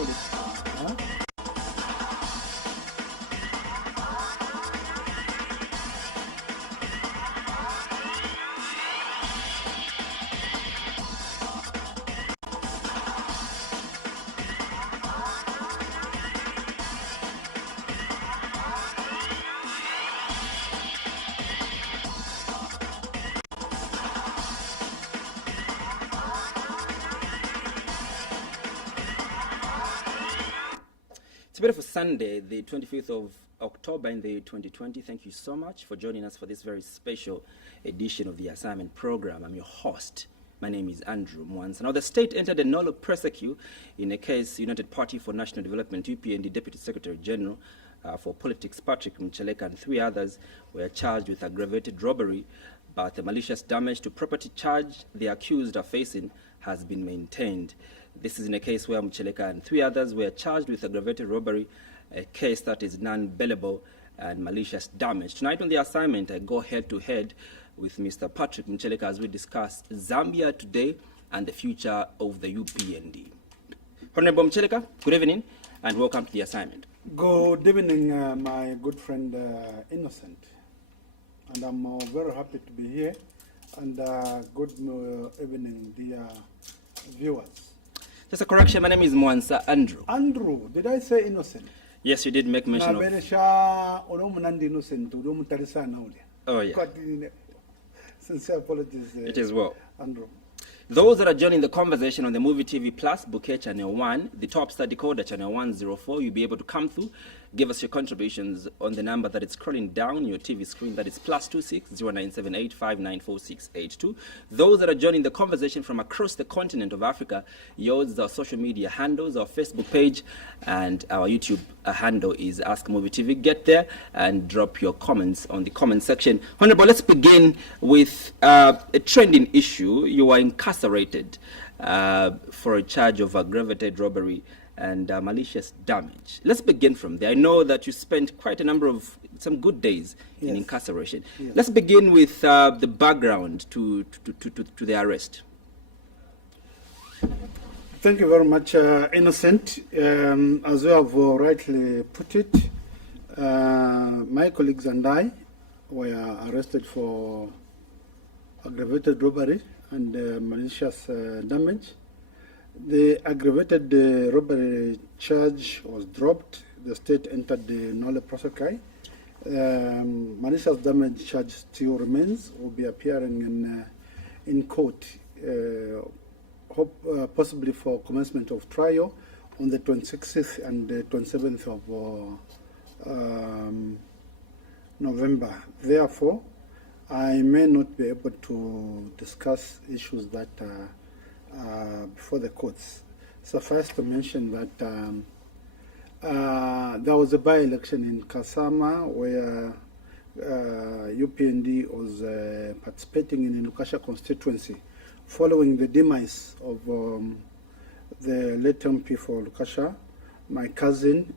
call it? It's a beautiful Sunday, the 25th of October in the 2020. Thank you so much for joining us for this very special edition of the assignment program. I'm your host. My name is Andrew Mwansa. Now, the state entered a nolle prosequi in a case United Party for National Development, UPND Deputy Secretary General for Politics, Patrick Mucheleka, and 3 others were charged with aggravated robbery, but the malicious damage to property charge the accused are facing has been maintained. This is in a case where Mucheleka and 3 others were charged with aggravated robbery, a case that is non-bailable and malicious damage. Tonight on the assignment, I go head-to-head with Mr. Patrick Mucheleka as we discuss Zambia today and the future of the UPND. Honorable Mucheleka, good evening and welcome to the assignment. Good evening, my good friend Innocent. And I'm very happy to be here. And good evening, dear viewers. Just a correction, my name is Mwansa Andrew. Andrew, did I say Innocent? Yes, you did make mention of... Oh, yeah. Sincere apologies. It is well. Andrew. Those that are joining the conversation on the Muvi TV Plus, Bouquet Channel 1, the top star decoder Channel 104, you'll be able to come through, give us your contributions on the number that is scrolling down your TV screen, that is +26 0978 594682. Those that are joining the conversation from across the continent of Africa, yours, our social media handles, our Facebook page, and our YouTube handle is Ask Muvi TV. Get there and drop your comments on the comment section. Honorable, let's begin with a trending issue. You are incarcerated for a charge of aggravated robbery and malicious damage. Let's begin from there. I know that you spent quite a number of some good days in incarceration. Yes. Let's begin with the background to the arrest. Thank you very much, Innocent. As you have rightly put it, my colleagues and I were arrested for aggravated robbery and malicious damage. The aggravated robbery charge was dropped. The state entered the nolle prosequi. Malicious damage charge still remains. Will be appearing in court, possibly for commencement of trial on the 26th and the 27th of November. Therefore, I may not be able to discuss issues that before the courts. Suffice to mention that there was a by-election in Kasama where UPND was participating in the Lukasha constituency following the demise of the late MP for Lukasha, my cousin,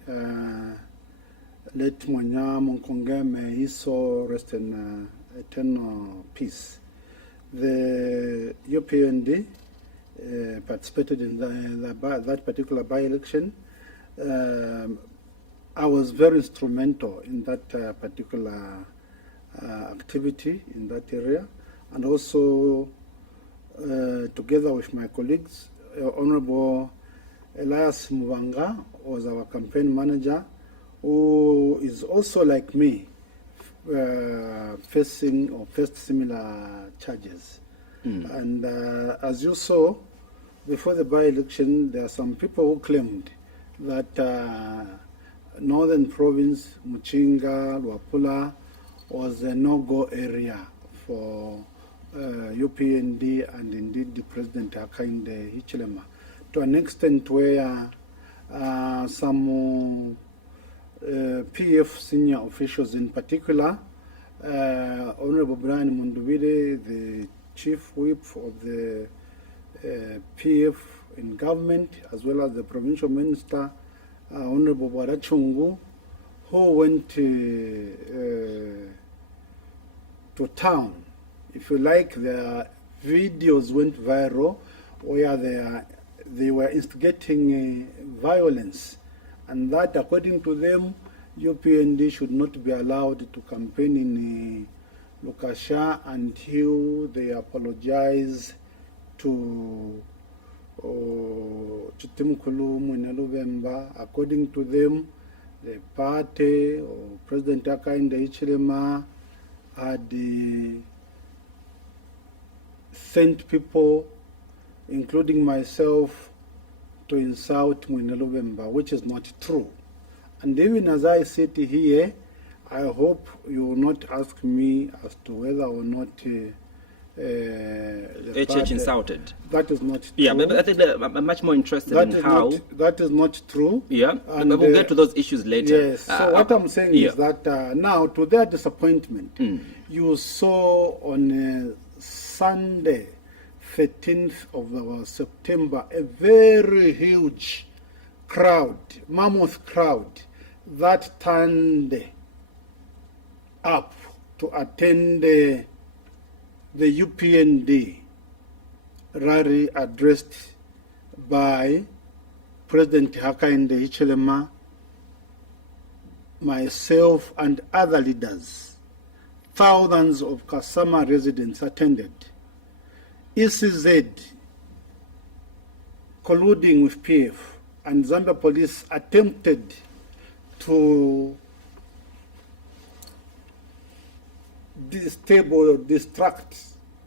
late Mwanya Monkongeme. He saw rest in eternal peace. The UPND participated in that particular by-election. I was very instrumental in that particular activity in that area, and also together with my colleagues, Honorable Elias Muvanga was our campaign manager, who is also like me facing or faced similar charges. And as you saw, before the by-election, there are some people who claimed that Northern Province, Muchinga, Luapula, was a no-go area for UPND and indeed the President Hakainde Hichilema, to an extent where some PF senior officials in particular, Honorable Brian Mundubire, the Chief Whip of the PF in government, as well as the Provincial Minister, Honorable Barachungu, who went to town. If you like, their videos went viral where they were instigating violence, and that, according to them, UPND should not be allowed to campaign in Lukasha until they apologize to Chitimkulu Mwinalubemba. According to them, the party or President Hakainde Hichilema had sent people, including myself, to insult Mwinalubemba, which is not true. And even as I sit here, I hope you will not ask me as to whether or not HH insulted. That is not true. Yeah, but I think that I'm much more interested in how. That is not true. Yeah, and we'll get to those issues later. Yes, so what I'm saying is that now, to their disappointment, you saw on Sunday, 13th of September, a very huge crowd, mammoth crowd, that turned up to attend the UPND rally addressed by President Hakainde Hichilema, myself, and other leaders. Thousands of Kasama residents attended. ECZ, colluding with PF, and Zambia police attempted to distract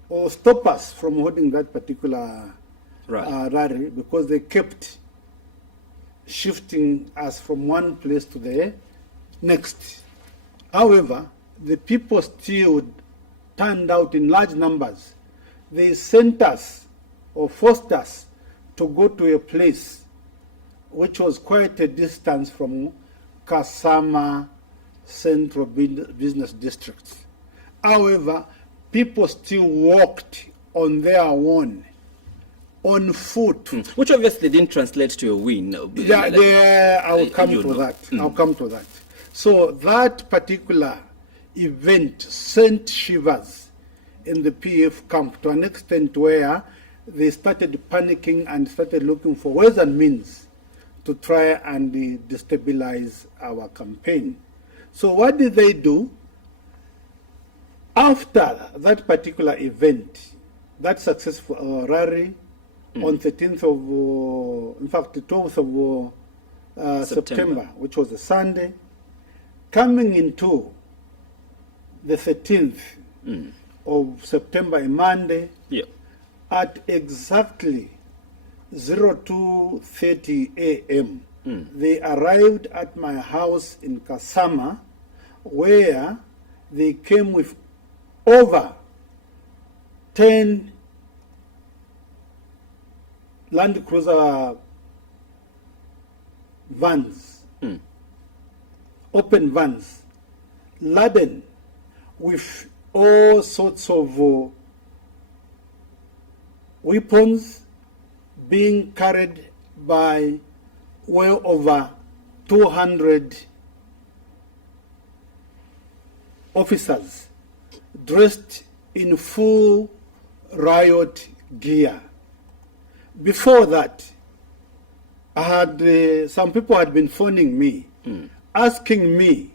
or stop us from holding that particular rally, because they kept shifting us from one place to the next. However, the people still turned out in large numbers. They sent us or forced us to go to a place which was quite a distance from Kasama Central Business District. However, people still walked on their own, on foot. Which obviously didn't translate to a win. I will come to that. I'll come to that. So that particular event sent shivers in the PF camp to an extent where they started panicking and started looking for ways and means to try and destabilize our campaign. So what did they do? After that particular event, that successful rally on 13th of, in fact, the 12th of September, which was a Sunday, coming into the 13th of September, a Monday, at exactly 02:30 a.m., they arrived at my house in Kasama, where they came with over 10 Land Cruiser vans, open vans, laden with all sorts of weapons, being carried by well over 200 officers dressed in full riot gear. Before that, I had some people had been phoning me, asking me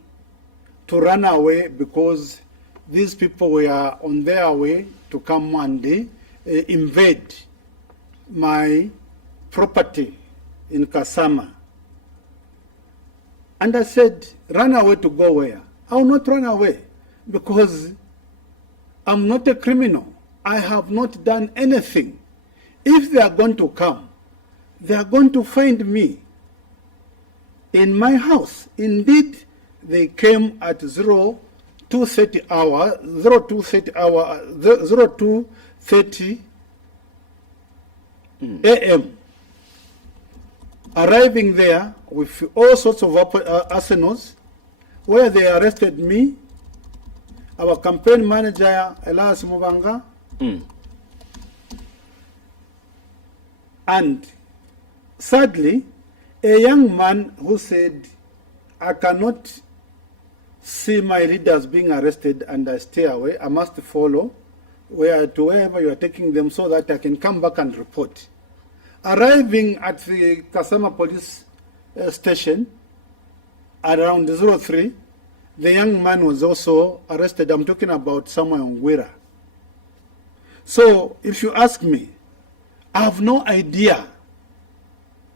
to run away because these people were on their way to come and invade my property in Kasama. And I said, run away to go where? I will not run away because I'm not a criminal. I have not done anything. If they are going to come, they are going to find me in my house. Indeed, they came at 02:30 a.m., arriving there with all sorts of arsenals, where they arrested me, our campaign manager, Elias Mubanga, and sadly, a young man who said, I cannot see my leaders being arrested and I stay away. I must follow to wherever you are taking them so that I can come back and report. Arriving at the Kasama police station around 03. The young man was also arrested. I'm talking about somewhere on Gwera. So if you ask me, I have no idea.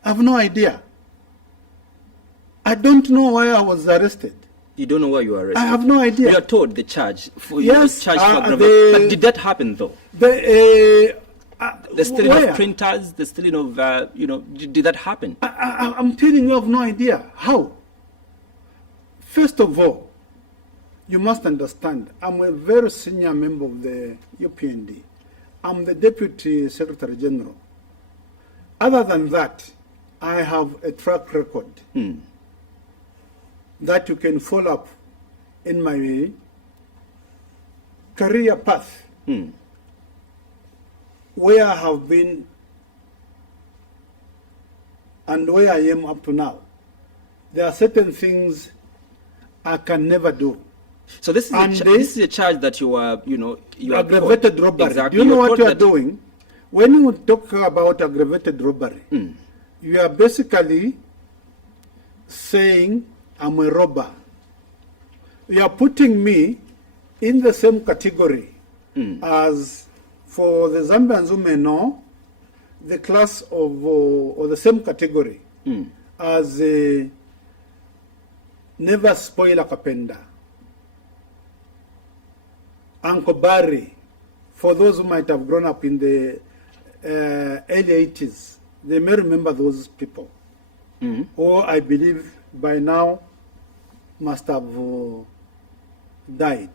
I have no idea. I don't know why I was arrested. You don't know why you were arrested? I have no idea. You are told the charge. Yes. Charge for but did that happen though? The stealing of printers, the stealing of, did that happen? I'm telling you, I have no idea. How? First of all, you must understand, I'm a very senior member of the Upnd. I'm the Deputy Secretary General. Other than that, I have a track record that you can follow up in my career path, where I have been and where I am up to now. There are certain things I can never do. So this is a charge that you are, you are aggravated robbery. Exactly. Do you know what you are doing? When you talk about aggravated robbery, you are basically saying I'm a robber. You are putting me in the same category as, for the Zambians who may know, the class of, or the same category as a never spoil a kapenda. Uncle Barry, for those who might have grown up in the early 80s, they may remember those people. Or I believe by now must have died.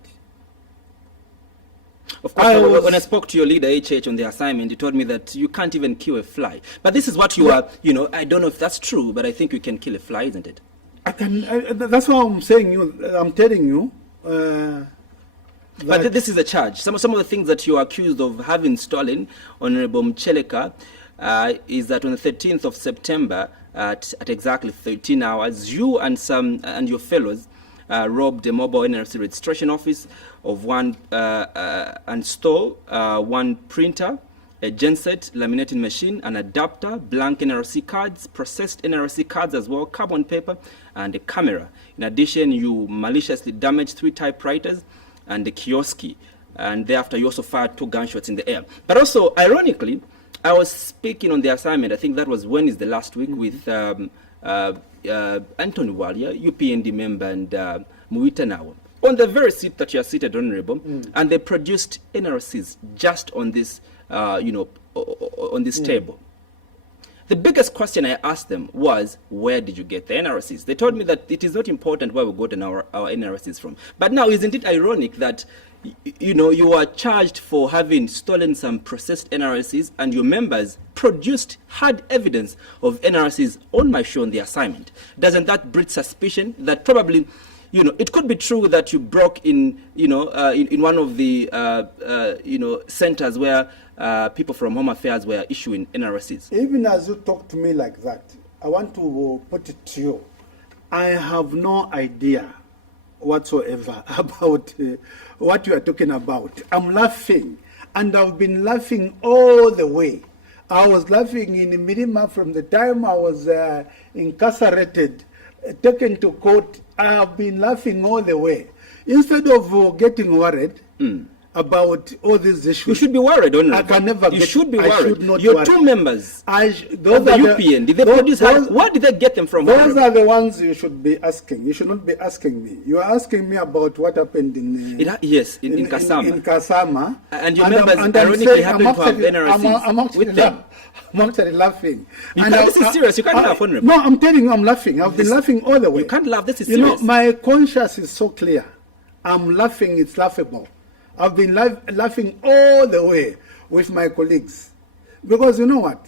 Of course, when I spoke to your leader, HH, on the assignment, he told me that you can't even kill a fly. But this is what you are, I don't know if that's true, but I think you can kill a fly, isn't it? That's what I'm saying. I'm telling you. But this is a charge. Some of the things that you are accused of having stolen, Honorable Mucheleka, is that on the 13th of September, at exactly 13 hours, you and your fellows robbed a mobile NRC registration office of one and stole one printer, a genset laminating machine, an adapter, blank NRC cards, processed NRC cards as well, carbon paper, and a camera. In addition, you maliciously damaged 3 typewriters and the kiosk, and thereafter you also fired 2 gunshots in the air. But also, ironically, I was speaking on the assignment, I think that was Wednesday last week, with Anthony Walia, UPND member, and Muvi now, on the very seat that you are seated, Honorable, and they produced NRCs just on this, on this table. The biggest question I asked them was, where did you get the NRCs? They told me that it is not important where we got our NRCs from. But now, isn't it ironic that, you are charged for having stolen some processed NRCs and your members had evidence of NRCs on my show on the assignment? Doesn't that breed suspicion that probably, it could be true that you broke in, in one of the, centers where people from Home Affairs were issuing NRCs? Even as you talk to me like that, I want to put it to you. I have no idea whatsoever about what you are talking about. I'm laughing, and I've been laughing all the way. I was laughing in Mirima from the time I was incarcerated, taken to court. I have been laughing all the way. Instead of getting worried about all these issues. You should be worried, Honorable. I can never You should be worried. Should not Your worry. 2 members those of the UPN, did they produce, where did they get them from? Those are the ones you should be asking. You should not be asking me. You are asking me about what happened in Kasama. In Kasama. And your members ironically happen to have NRCs I'm actually laughing. This is serious. You can't laugh, Honorable. No, I'm telling you, I'm laughing. I've been laughing all the way. You can't laugh. This is serious. My conscience is so clear. I'm laughing. It's laughable. I've been laughing all the way with my colleagues. Because you know what?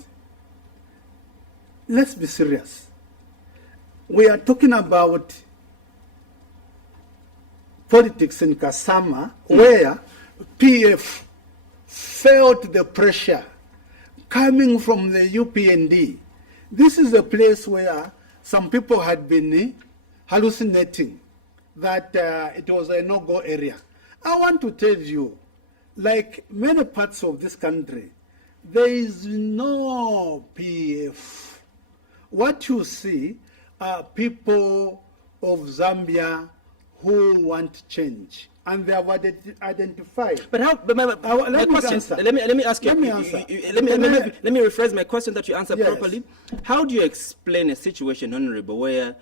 Let's be serious. We are talking about politics in Kasama, where PF felt the pressure coming from the UPND. This is a place where some people had been hallucinating that it was a no-go area. I want to tell you, like many parts of this country, there is no PF. What you see are people of Zambia who want change, and they have identified. But how? But my question. Let me ask you. Let me rephrase my question that you answer properly. How do you explain a situation, Honorable, where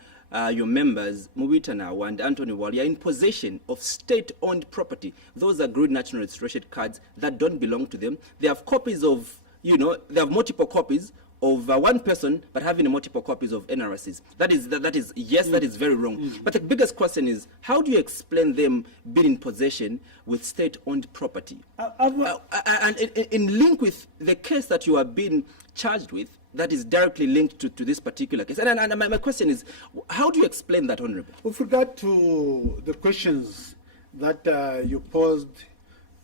your members, Muvi and Anthony Wali, are in possession of state-owned property? Those are grid national registration cards that don't belong to them. They have copies of, they have multiple copies of one person, but having multiple copies of NRSs. That is that is very wrong. But the biggest question is, how do you explain them being in possession with state-owned property? And in link with the case that you are being charged with, that is directly linked to this particular case. And my question is, how do you explain that, Honorable? With regard to the questions that you posed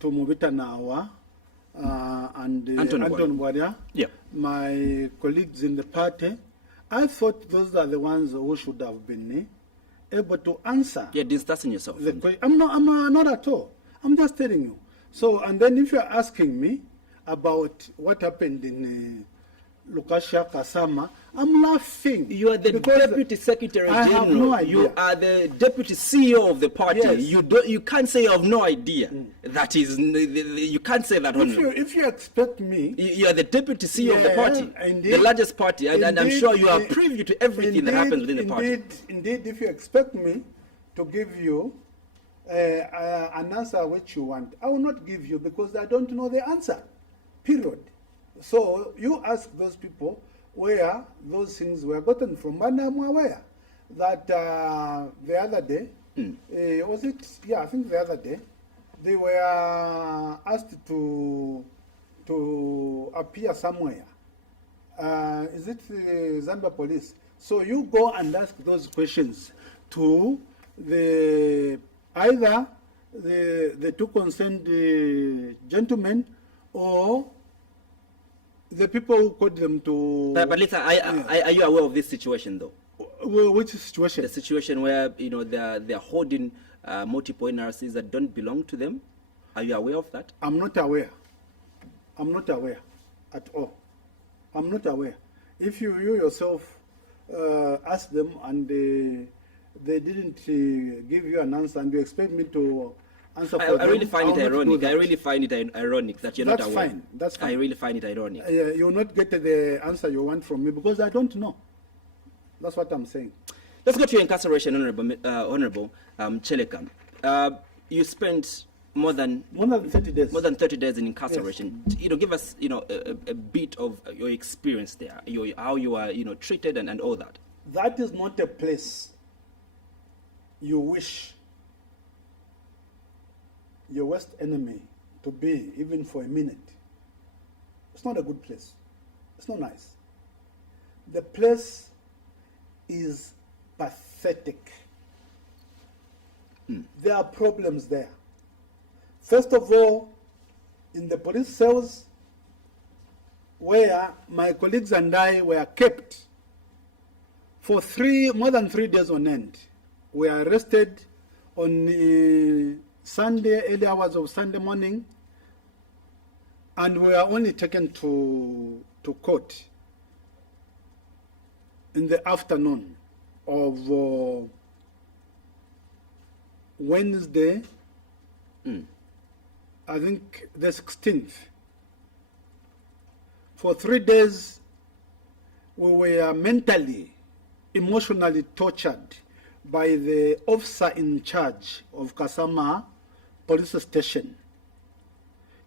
to Muvita Nawa, and Anton Wadia, my colleagues in the party, I thought those are the ones who should have been able to answer. You're distancing yourself. I'm not at all. I'm just telling you. So, and then if you're asking me about what happened in Lukasha Kasama, I'm laughing. You are the Deputy Secretary General. I have no idea. You are the Deputy CEO of the party. Yes. You can't say you have no idea. That is, you can't say that. If you expect me, you are the Deputy CEO of the party, indeed, the largest party, and I'm sure you are privy to everything that happens within the party. Indeed, if you expect me to give you an answer which you want, I will not give you because I don't know the answer. Period. So you ask those people where those things were gotten from, and I'm aware that the other day, was it? Yeah, I think the other day, they were asked to appear somewhere. Is it the Zambia police? So you go and ask those questions to either the two concerned gentlemen or the people who called them to. But listen, are you aware of this situation, though? Well, which situation? The situation where they're holding multiple NRCs that don't belong to them. Are you aware of that? I'm not aware. I'm not aware at all. I'm not aware. If you yourself ask them and they didn't give you an answer, and you expect me to answer for them, I really find it ironic. I really find it ironic that you're not aware. That's fine. I really find it ironic. You will not get the answer you want from me because I don't know. That's what I'm saying. Let's go to your incarceration, Honorable Mucheleka. You spent more than 30 days. More than 30 days in incarceration. Yes. Give us a bit of your experience there. How you are treated and all that. That is not a place you wish your worst enemy to be, even for a minute. It's not a good place. It's not nice. The place is pathetic. There are problems there. First of all, in the police cells where my colleagues and I were kept for more than 3 days on end. We were arrested on Sunday, early hours of Sunday morning, and we were only taken to court in the afternoon of Wednesday, I think the 16th. For 3 days, we were mentally, emotionally tortured by the officer in charge of Kasama police station.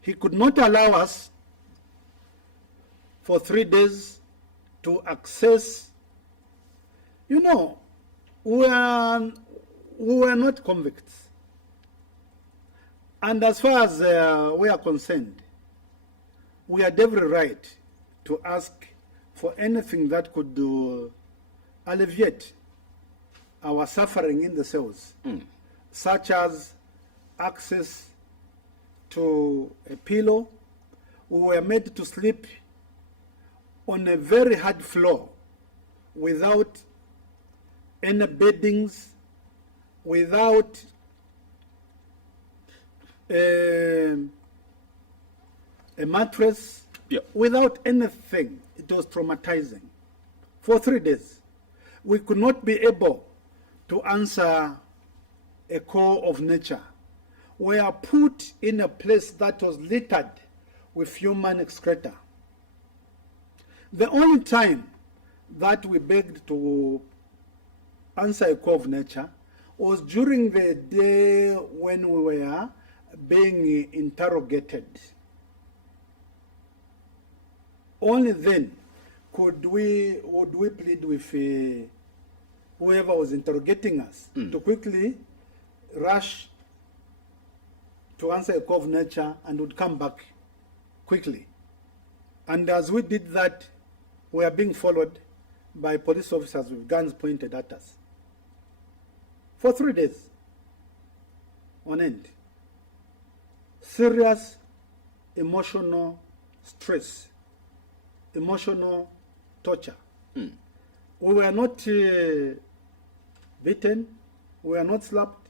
He could not allow us for 3 days to access. We were not convicts. And as far as we are concerned, we had every right to ask for anything that could alleviate our suffering in the cells, such as access to a pillow. We were made to sleep on a very hard floor without any beddings, without a mattress, without anything. It was traumatizing for 3 days. we could not be able to answer a call of nature. We are put in a place that was littered with human excreta. The only time that we begged to answer a call of nature was during the day when we were being interrogated. Only then would we plead with whoever was interrogating us to quickly rush to answer a call of nature and would come back quickly. And as we did that, we are being followed by police officers with guns pointed at us for 3 days on end. Serious emotional stress, emotional torture. We were not beaten, we were not slapped,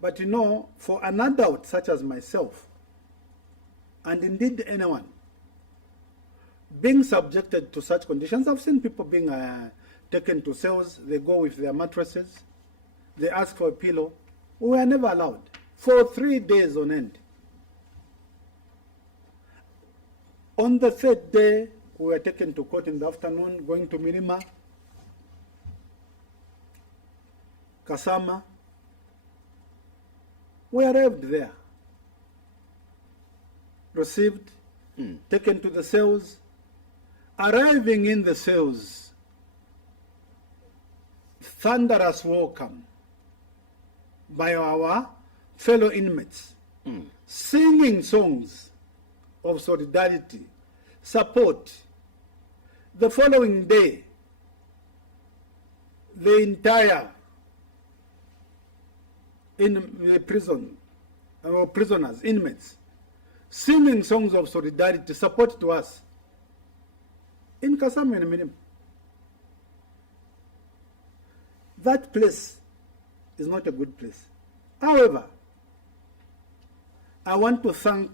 but you know, for an adult such as myself, and indeed anyone, being subjected to such conditions, I've seen people being taken to cells, they go with their mattresses, they ask for a pillow. We were never allowed for 3 days on end. On the third day, we were taken to court in the afternoon, going to Mirima, Kasama. We arrived there, received, taken to the cells. Arriving in the cells, thunderous welcome by our fellow inmates, singing songs of solidarity, support. The following day, the entire prison, our prisoners, inmates, singing songs of solidarity, support to us in Kasama and Minim. That place is not a good place. However, I want to thank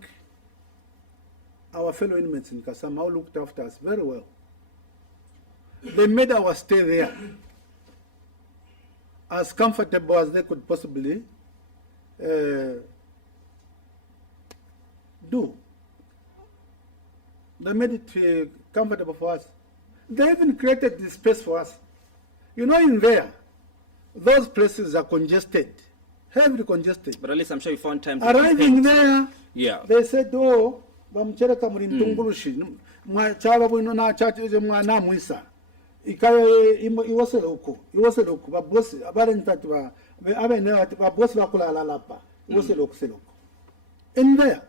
our fellow inmates in Kasama who looked after us very well. They made our stay there as comfortable as they could possibly do. They made it comfortable for us. They even created this space for us. You know, in there, those places are congested, heavily congested. But at least I'm sure you found time to arriving there. Yeah. They said, oh, Mucheleka Murintungulushi, Chava Bunona Churches Mwana Muisa. Iwaseloku, Babos, Abarentata, Babos Vakula Lalapa, Iwaseloku. In there,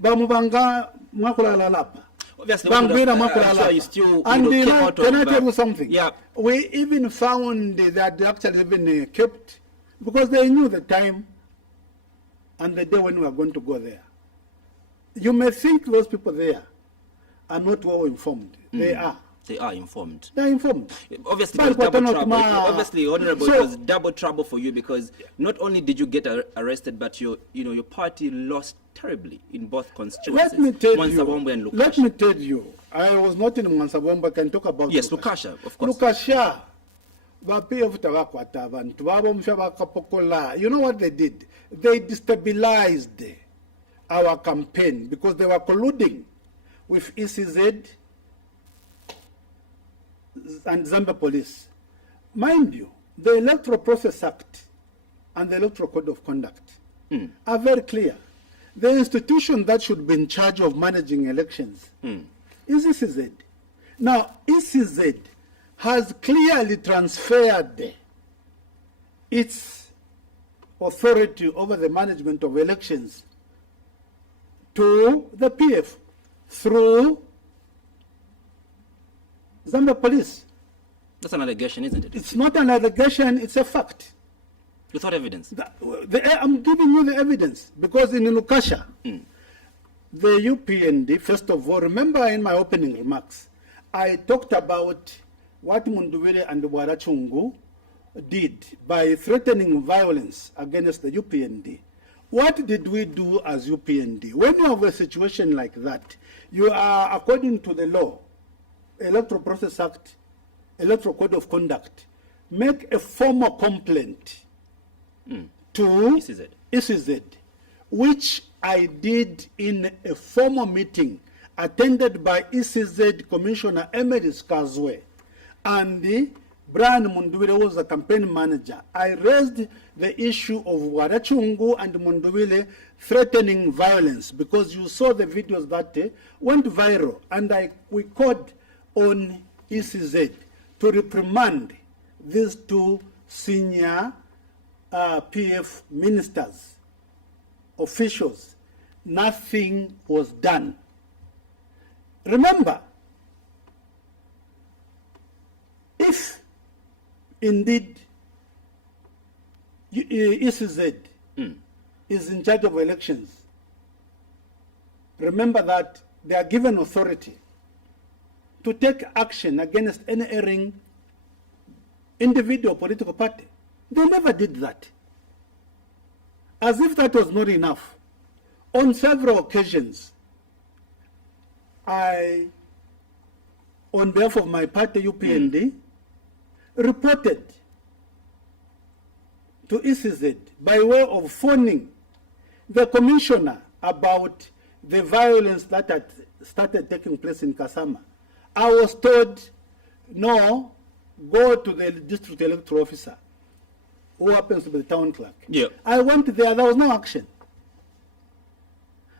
Bamubanga Makula Lalapa. Obviously, I'm sure you still and came can out of I tell you something? Yeah. We even found that they actually even kept, because they knew the time and the day when we were going to go there. You may think those people there are not well informed. They are. They are informed. They are informed. Obviously, it was double trouble. Obviously, Honorable, it was double trouble for you because not only did you get arrested, but your party lost terribly in both constituencies. Let me tell Mwansabombe and Lukasha. Let me tell you, I was not in Mwansabombe. I can talk about yes, Lukasha, of course. Lukasha, you know what they did? They destabilized our campaign because they were colluding with ECZ and Zambia police. Mind you, the Electoral Process Act and the Electoral Code of Conduct are very clear. The institution that should be in charge of managing elections is ECZ. Now, ECZ has clearly transferred its authority over the management of elections to the PF through Zambia police. That's an allegation, isn't it? It's not an allegation, it's a fact. Without evidence? I'm giving you the evidence because in Lukasha, the UPND, first of all, remember in my opening remarks, I talked about what Munduwire and Warachungu did by threatening violence against the UPND. What did we do as UPND? When you have a situation like that, you are, according to the law, Electoral Process Act, Electoral Code of Conduct, make a formal complaint to ECZ, which I did in a formal meeting attended by ECZ Commissioner Emedis Kazwe and Brian Munduwile was the campaign manager. I raised the issue of Warachungu and Munduwile threatening violence because you saw the videos that went viral, and we called on ECZ to reprimand these two senior PF ministers, officials. Nothing was done. Remember, if indeed ECZ is in charge of elections, remember that they are given authority to take action against any erring individual political party. They never did that. As if that was not enough. On several occasions, I, on behalf of my party UPND, reported to ECZ by way of phoning the commissioner about the violence that had started taking place in Kasama. I was told, no, go to the district electoral officer, who happens to be the town clerk. Yeah. I went there was no action.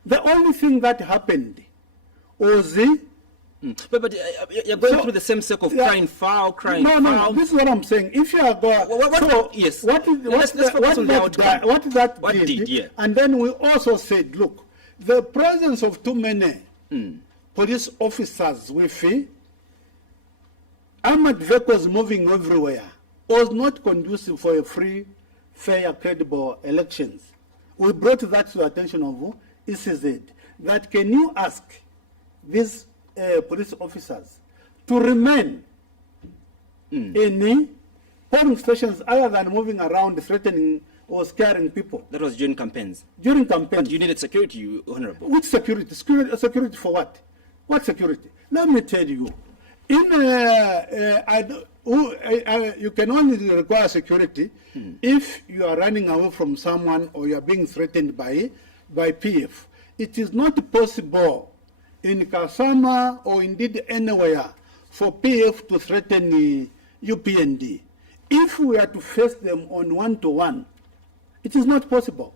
The only thing that happened was But you're going through the same circle of crying foul. No, this is what I'm saying. If you are going, let's focus on the outcome. What did, and then we also said, look, the presence of too many police officers with armored vehicles moving everywhere was not conducive for a free, fair, credible elections. We brought that to the attention of ECZ, that can you ask these police officers to remain in polling stations other than moving around threatening or scaring people. That was during campaigns? During campaigns. But you needed security, Honorable. Which security? Security for what? What security? Let me tell you. You can only require security if you are running away from someone or you are being threatened by PF. It is not possible in Kasama or indeed anywhere for PF to threaten UPND. If we are to face them on one-to-one, it is not possible.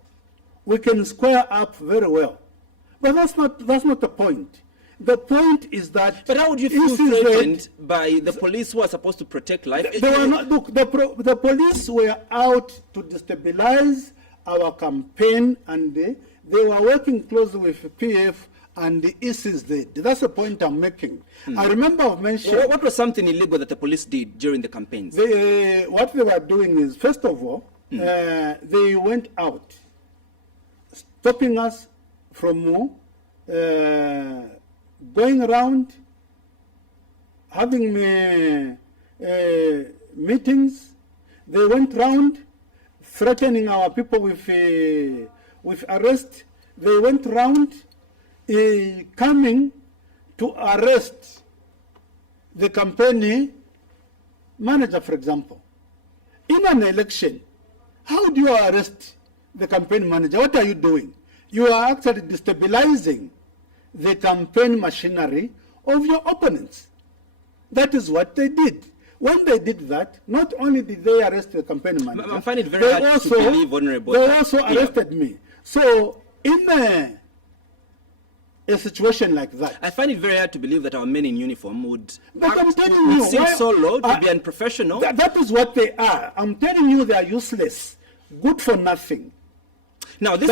We can square up very well. But that's not the point. The point is that... But how would you feel threatened by the police who are supposed to protect life? They were not, look, the police were out to destabilize our campaign, and they were working closely with PF and the ECZ. That's the point I'm making. I remember I've mentioned... What was something illegal that the police did during the campaigns? What they were doing is, first of all, they went out, stopping us from going around, having meetings. They went around threatening our people with arrest. They went around coming to arrest the campaign manager, for example. In an election, how do you arrest the campaign manager? What are you doing? You are actually destabilizing the campaign machinery of your opponents. That is what they did. When they did that, not only did they arrest the campaign manager, I find it very hard to believe, Honorable. They also arrested me. So in a situation like that, I find it very hard to believe that our men in uniform would seem so low to be unprofessional. That is what they are. I'm telling you, they are useless, good for nothing. Now, this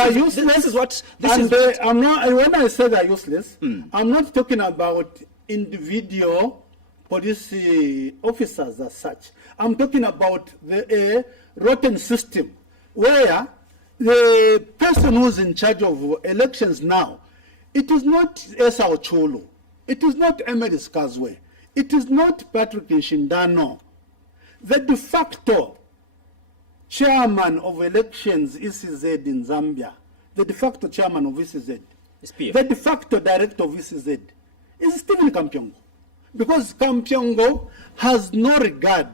is what... When I say they're useless, I'm not talking about individual police officers as such. I'm talking about the rotten system where the person who's in charge of elections now, it is not Esau Cholo, it is not Emedis Kazwe, it is not Patrick Nshindano. The de facto chairman of elections, ECZ in Zambia, the de facto chairman of ECZ, the de facto director of ECZ is Stephen Kampyongo. Because Kampyongo has no regard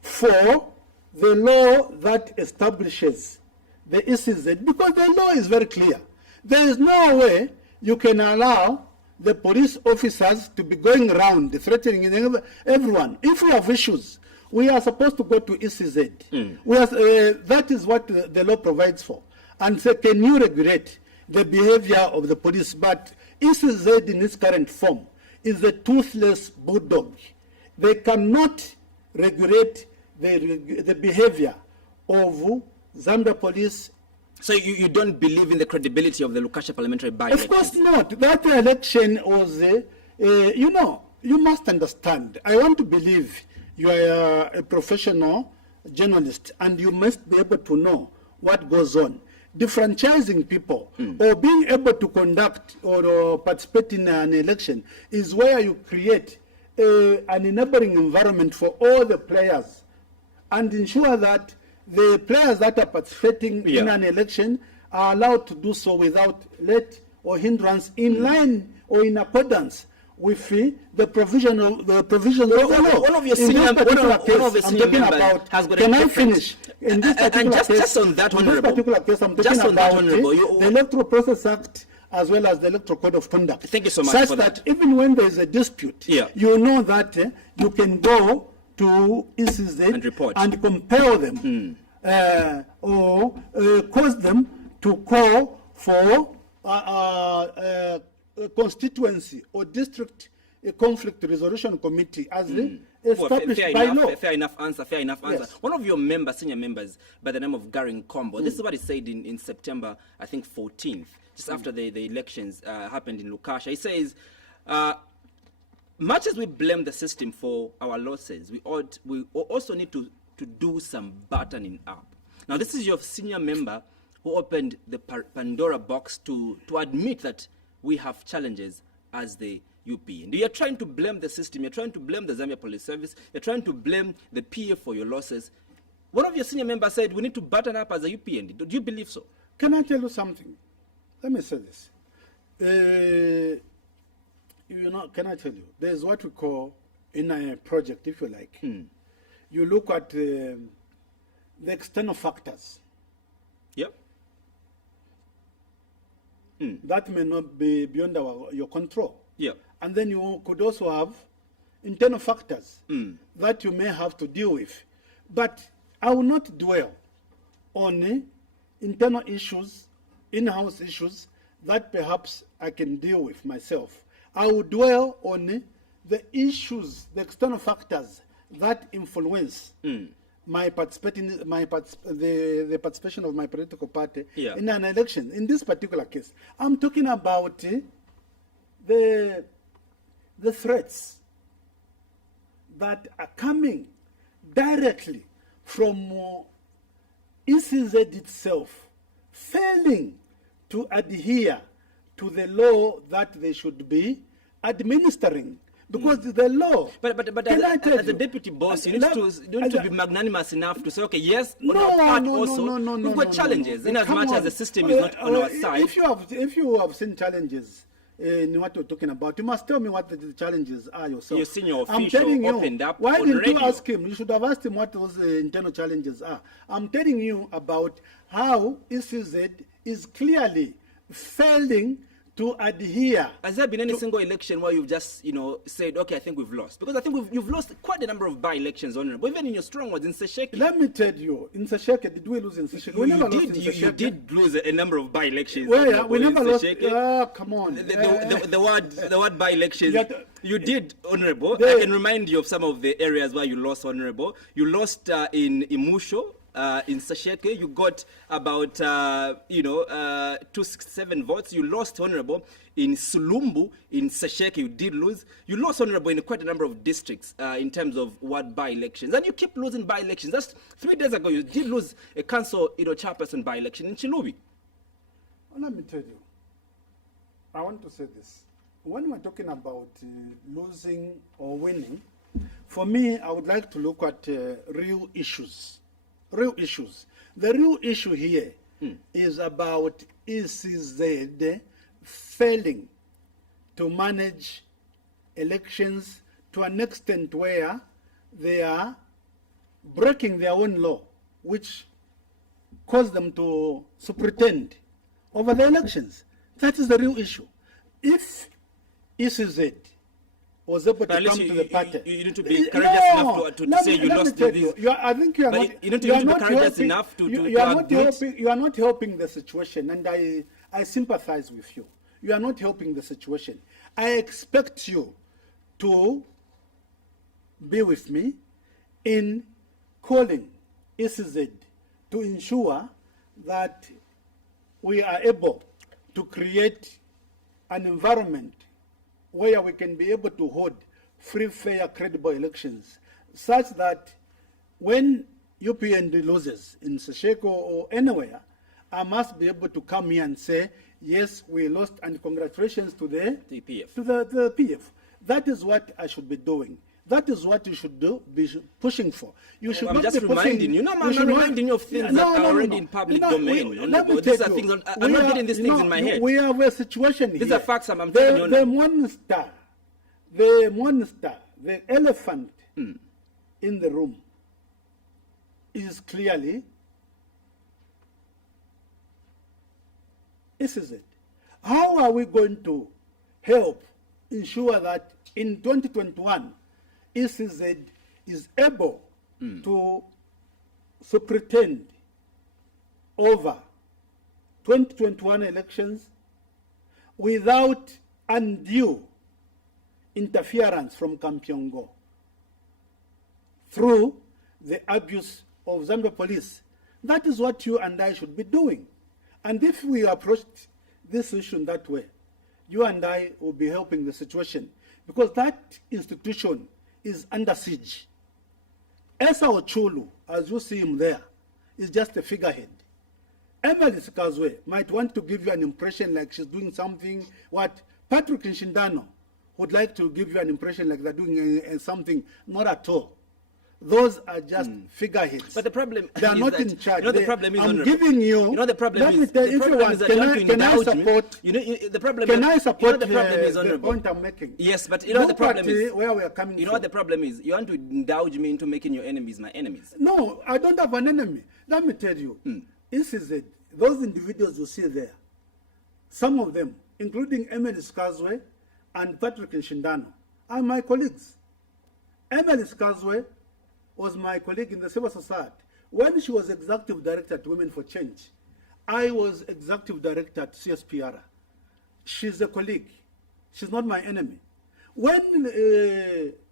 for the law that establishes the ECZ, because the law is very clear. There is no way you can allow the police officers to be going around threatening everyone. If we have issues, we are supposed to go to ECZ. That is what the law provides for. And say, can you regulate the behavior of the police? But ECZ in its current form is a toothless bulldog. They cannot regulate the behavior of Zambia police. So you don't believe in the credibility of the Lukasha parliamentary by-election? Of course not. That election was, you know, you must understand. I want to believe you are a professional journalist and you must be able to know what goes on. Diffranchising people or being able to conduct or participate in an election is where you create an enabling environment for all the players and ensure that the players that are participating in an election are allowed to do so without let or hindrance, in line or in accordance with the provision of the law. One of your senior members has got can I finish? In this particular case, just on that, Honorable. In this particular case, I'm talking about the Electoral Process Act as well as the Electoral Code of Conduct. Thank you so much such for that even when there is a dispute, you know that you can go to ECZ and report and compel them or cause them to call for a constituency or district conflict resolution committee as established by law. Fair enough answer. Yes. One of your members, senior members, by the name of Garin Combo, this is what he said in September, I think 14th, just after the elections happened in Lukasha. He says, much as we blame the system for our losses, we also need to do some buttoning up. Now, this is your senior member who opened the Pandora box to admit that we have challenges as the Upnd. You're trying to blame the system, you're trying to blame the Zambia Police Service, you're trying to blame the PA for your losses. One of your senior members said we need to button up as a Upnd. Do you believe so? Can I tell you something? Let me say this. You know, can I tell you? There's what we call, in a project, if you like, you look at the external factors. Yep. That may not be beyond your control. Yeah. And then you could also have internal factors that you may have to deal with. But I will not dwell on internal issues, in-house issues that perhaps I can deal with myself. I will dwell on the issues, the external factors that influence my the participation of my political party in an election. In this particular case, I'm talking about the threats that are coming directly from ECZ itself failing to adhere to the law that they should be administering. Because the law. But as a deputy boss, you need to be magnanimous enough to say, okay, yes, on our part we've got challenges, in as much as the system is not on our side. If you have seen challenges in what you're talking about, you must tell me what the challenges are yourself. Your senior official I'm telling you, opened up why on didn't radio. you ask him? You should have asked him what those internal challenges are. I'm telling you about how ECZ is clearly failing to adhere. Has there been any single election where you've just, said, okay, I think we've lost? Because I think you've lost quite a number of by-elections, Honorable. Even in your strong words, in Sesheke. Let me tell you, in Sesheke, did we lose in Sesheke? We never lost in Sesheke. You did lose a number of by-elections. We never lost. Come on. The word by-elections, you did, Honorable. I can remind you of some of the areas where you lost, Honorable. You lost in Musho. In Sesheke, you got about 267 votes. You lost, Honorable, in Sulumbu. In Sesheke, you did lose. You lost, Honorable, in quite a number of districts in terms of what by-elections. And you keep losing by-elections. Just 3 days ago, you did lose a council chairperson by-election in Chilubi. Well, let me tell you, I want to say this. When we're talking about losing or winning, for me, I would like to look at real issues. Real issues. The real issue here is about ECZ failing to manage elections to an extent where they are breaking their own law, which caused them to superintend over the elections. That is the real issue. If ECZ was able to come to the party, you need to be courageous enough to say you lost this. I think you are not. You need to be courageous enough to you are not helping the situation, and I sympathize with you. You are not helping the situation. I expect you to be with me in calling ECZ to ensure that we are able to create an environment where we can be able to hold free, fair, credible elections, such that when UPND loses in Mucheleka or anywhere, I must be able to come here and say, yes, we lost, and congratulations to the PF. To the PF. That is what I should be doing. That is what you should do, be pushing for. You should I'm not just be reminding you. No, I'm not reminding you of things that are already in public domain. These are things, I'm not getting these things in my head. We have a situation here. These are facts I'm telling you. The monster, the elephant in the room is clearly ECZ. How are we going to help ensure that in 2021 ECZ is able to superintend over 2021 elections without undue interference from Kampyongo through the abuse of Zambia police? That is what you and I should be doing. And if we approached this issue that way, you and I will be helping the situation, because that institution is under siege. Esa Ochulu, as you see him there, is just a figurehead. Emily Sikazwe might want to give you an impression like she's doing something. What Patrick Nshindano would like to give you an impression like they're doing something. Not at all. Those are just figureheads. But the problem they are is not that, in charge. You know, the problem is, I'm giving you. You know, the problem let is. me tell The you, if you problem want, is that you want to can I indulge support? me. You know, the problem. Can I support? You know, the problem is the honorable. point I'm making. Yes, but you know No the problem party is. where we are coming. You know from. what the problem is? You want to indulge me into making your enemies my enemies. No, I don't have an enemy. Let me tell you. This is it. Those individuals you see there, some of them, including Emily Skazwe and Patrick Nshindano, are my colleagues. Emily Skazwe was my colleague in the civil society. When she was executive director at Women for Change, I was executive director at CSPR. She's a colleague. She's not my enemy. When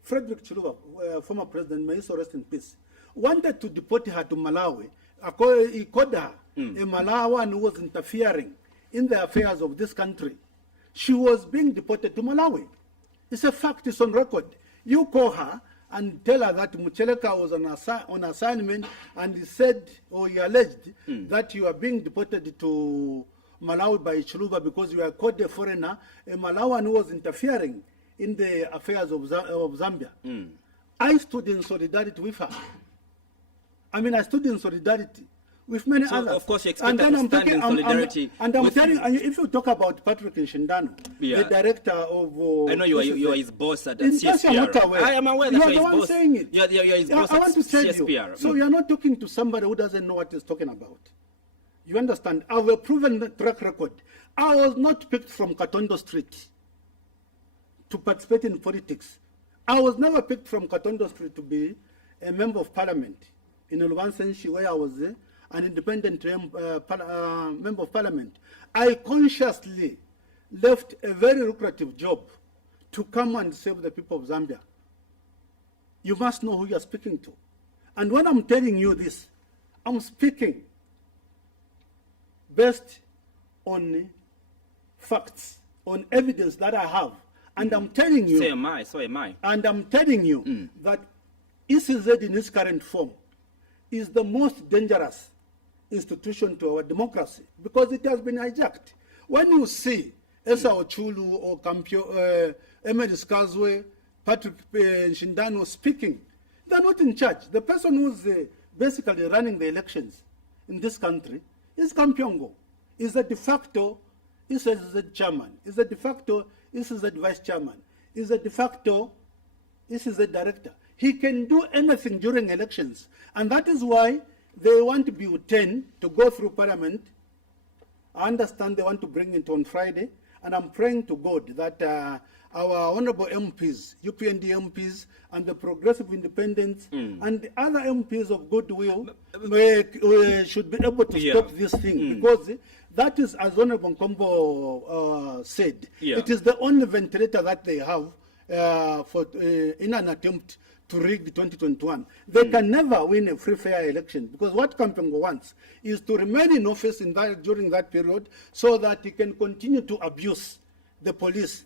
Frederick Chiluba, former president, may he so rest in peace, wanted to deport her to Malawi, he called her a Malawian who was interfering in the affairs of this country. She was being deported to Malawi. It's a fact, it's on record. You call her and tell her that Mucheleka was on assignment, and he said, or he alleged, that you are being deported to Malawi by Chiluba because you are called a foreigner, a Malawian who was interfering in the affairs of Zambia. I stood in solidarity with her. I mean, I stood in solidarity with many others. Of course, you expect us to stand in solidarity. And I'm telling you, if you talk about Patrick Nshindano, the director of... I know you are his boss at in CSPR. I am aware that you are you the are one his boss. saying it. You are his boss I want to at tell CSPR. you. So you are not talking to somebody who doesn't know what he's talking about. You understand? I have a proven track record. I was not picked from Katondo Street to participate in politics. I was never picked from Katondo Street to be a member of parliament in Olubansenshi, where I was an independent member of parliament. I consciously left a very lucrative job to come and save the people of Zambia. You must know who you are speaking to. And when I'm telling you this, I'm speaking based on facts, on evidence that I have. And I'm telling you... So am I. And I'm telling you that ECZ in its current form is the most dangerous institution to our democracy because it has been hijacked. When you see Esa Ochulu or Emily Skazwe, Patrick Nshindano speaking, they're not in charge. The person who's basically running the elections in this country is Kampyongo. Is the de facto ECZ chairman, is the de facto ECZ vice chairman, is the de facto ECZ director. He can do anything during elections. And that is why they want Bill 10 to go through Parliament. I understand they want to bring it on Friday. And I'm praying to God that our honorable MPs, UPND MPs, and the Progressive Independents, and the other MPs of goodwill should be able to stop this thing. Because that is, as Honorable Nkombo said, it is the only ventilator that they have in an attempt to rig the 2021. They can never win a free, fair election, because what Kampengo wants is to remain in office during that period so that he can continue to abuse the police.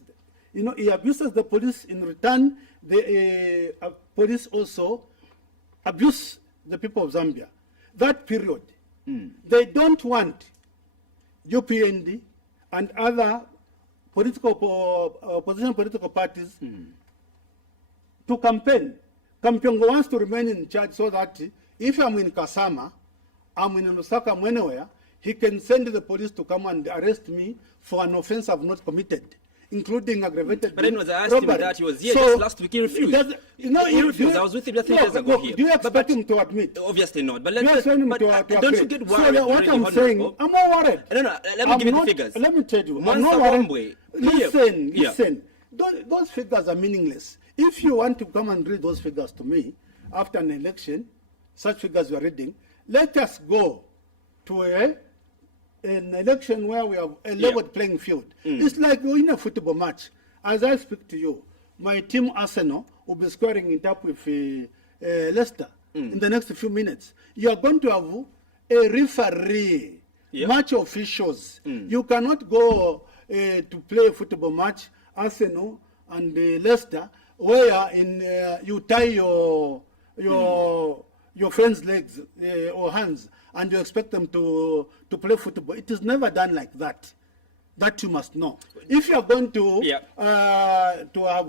You know, he abuses the police. In return, the police also abuse the people of Zambia. That period, they don't want UPND and other opposition political parties to campaign. Kampiongo wants to remain in charge so that if I'm in Kasama, I'm in Lusaka, I'm anywhere, he can send the police to come and arrest me for an offense I've not committed, including aggravated But then was I asked robbery. him that he was here just last week, he refused. He refused. I was with him just 3 days ago here. Do you expect him to admit? Obviously not. But Do you expect him to don't you get worried? So what I'm saying, I'm not worried. No, let me give you the figures. Let me tell you, I'm Once not worried. Listen. Those figures are meaningless. If you want to come and read those figures to me after an election, such figures you are reading, let us go to an election where we have a leveled playing field. It's like we're in a football match. As I speak to you, my team Arsenal will be squaring it up with Leicester in the next few minutes. You are going to have a referee, match officials. You cannot go to play a football match, Arsenal and Leicester, where you tie your friend's legs or hands and you expect them to play football. It is never done like that. That you must know. If you are going to have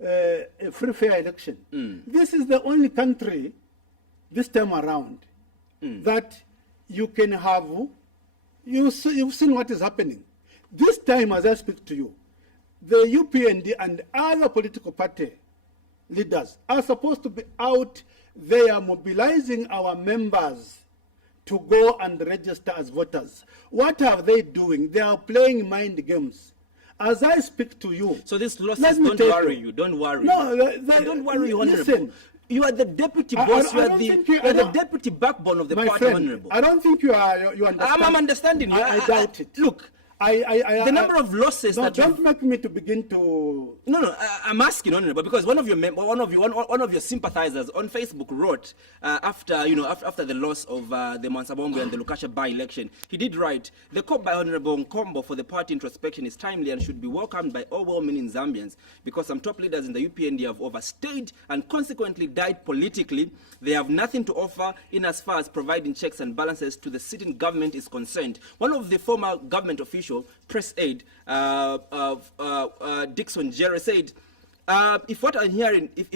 a free, fair election, this is the only country this time around that you can have. You've seen what is happening. This time, as I speak to you, the UPND and other political party leaders are supposed to be out there mobilizing our members to go and register as voters. What are they doing? They are playing mind games. As I speak to you... So these losses don't worry you. Don't worry. No, don't worry you, Honorable. Listen, you are the deputy boss. You are the deputy backbone of the party, friend, Honorable. I don't think you understand. I'm understanding you. I doubt it. Look, the number of losses that don't make me to begin to. No. I'm asking, Honorable, because one of your sympathizers on Facebook wrote after the loss of the Mansabombe and the Lukasha by-election, he did write, the call by Honorable Nkombo for the party introspection is timely and should be welcomed by all well-meaning Zambians, because some top leaders in the UPND have overstayed and consequently died politically. They have nothing to offer in as far as providing checks and balances to the sitting government is concerned. One of the former government officials, press aide, Dixon Jerry, said, if what I'm hearing, if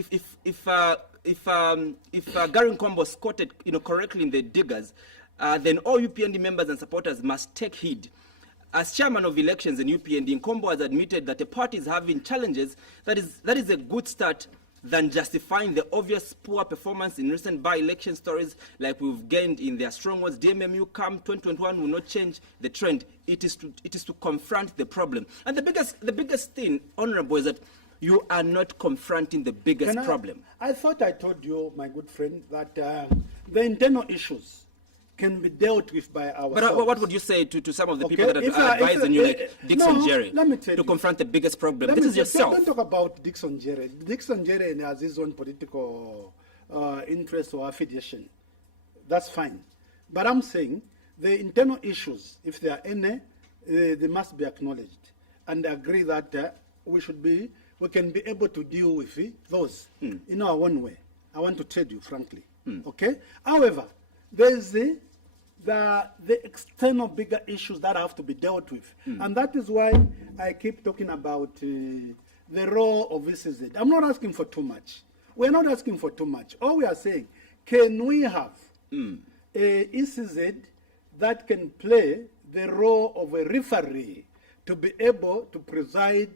Gary Nkombo is quoted correctly in the diggers, then all UPND members and supporters must take heed. As chairman of elections in UPND, Nkombo has admitted that the party is having challenges. That is a good start than justifying the obvious poor performance in recent by-election stories like we've gained in their strongholds. DMMU come 2021 will not change the trend. It is to confront the problem. And the biggest thing, Honorable, is that you are not confronting the biggest problem. I thought I told you, my good friend, that the internal issues can be dealt with by ourselves. But what would you say to some of the people that are advising you, like Dixon Jerry, to confront the biggest problem? This is yourself. Don't talk about Dixon Jerry. Dixon Jerry has his own political interest or affiliation. That's fine. But I'm saying the internal issues, if there are any, they must be acknowledged. And agree that we can be able to deal with those in our own way. I want to tell you, frankly. Okay? However, there's the external bigger issues that have to be dealt with. And that is why I keep talking about the role of ECZ. I'm not asking for too much. We're not asking for too much. All we are saying, can we have a ECZ that can play the role of a referee to be able to preside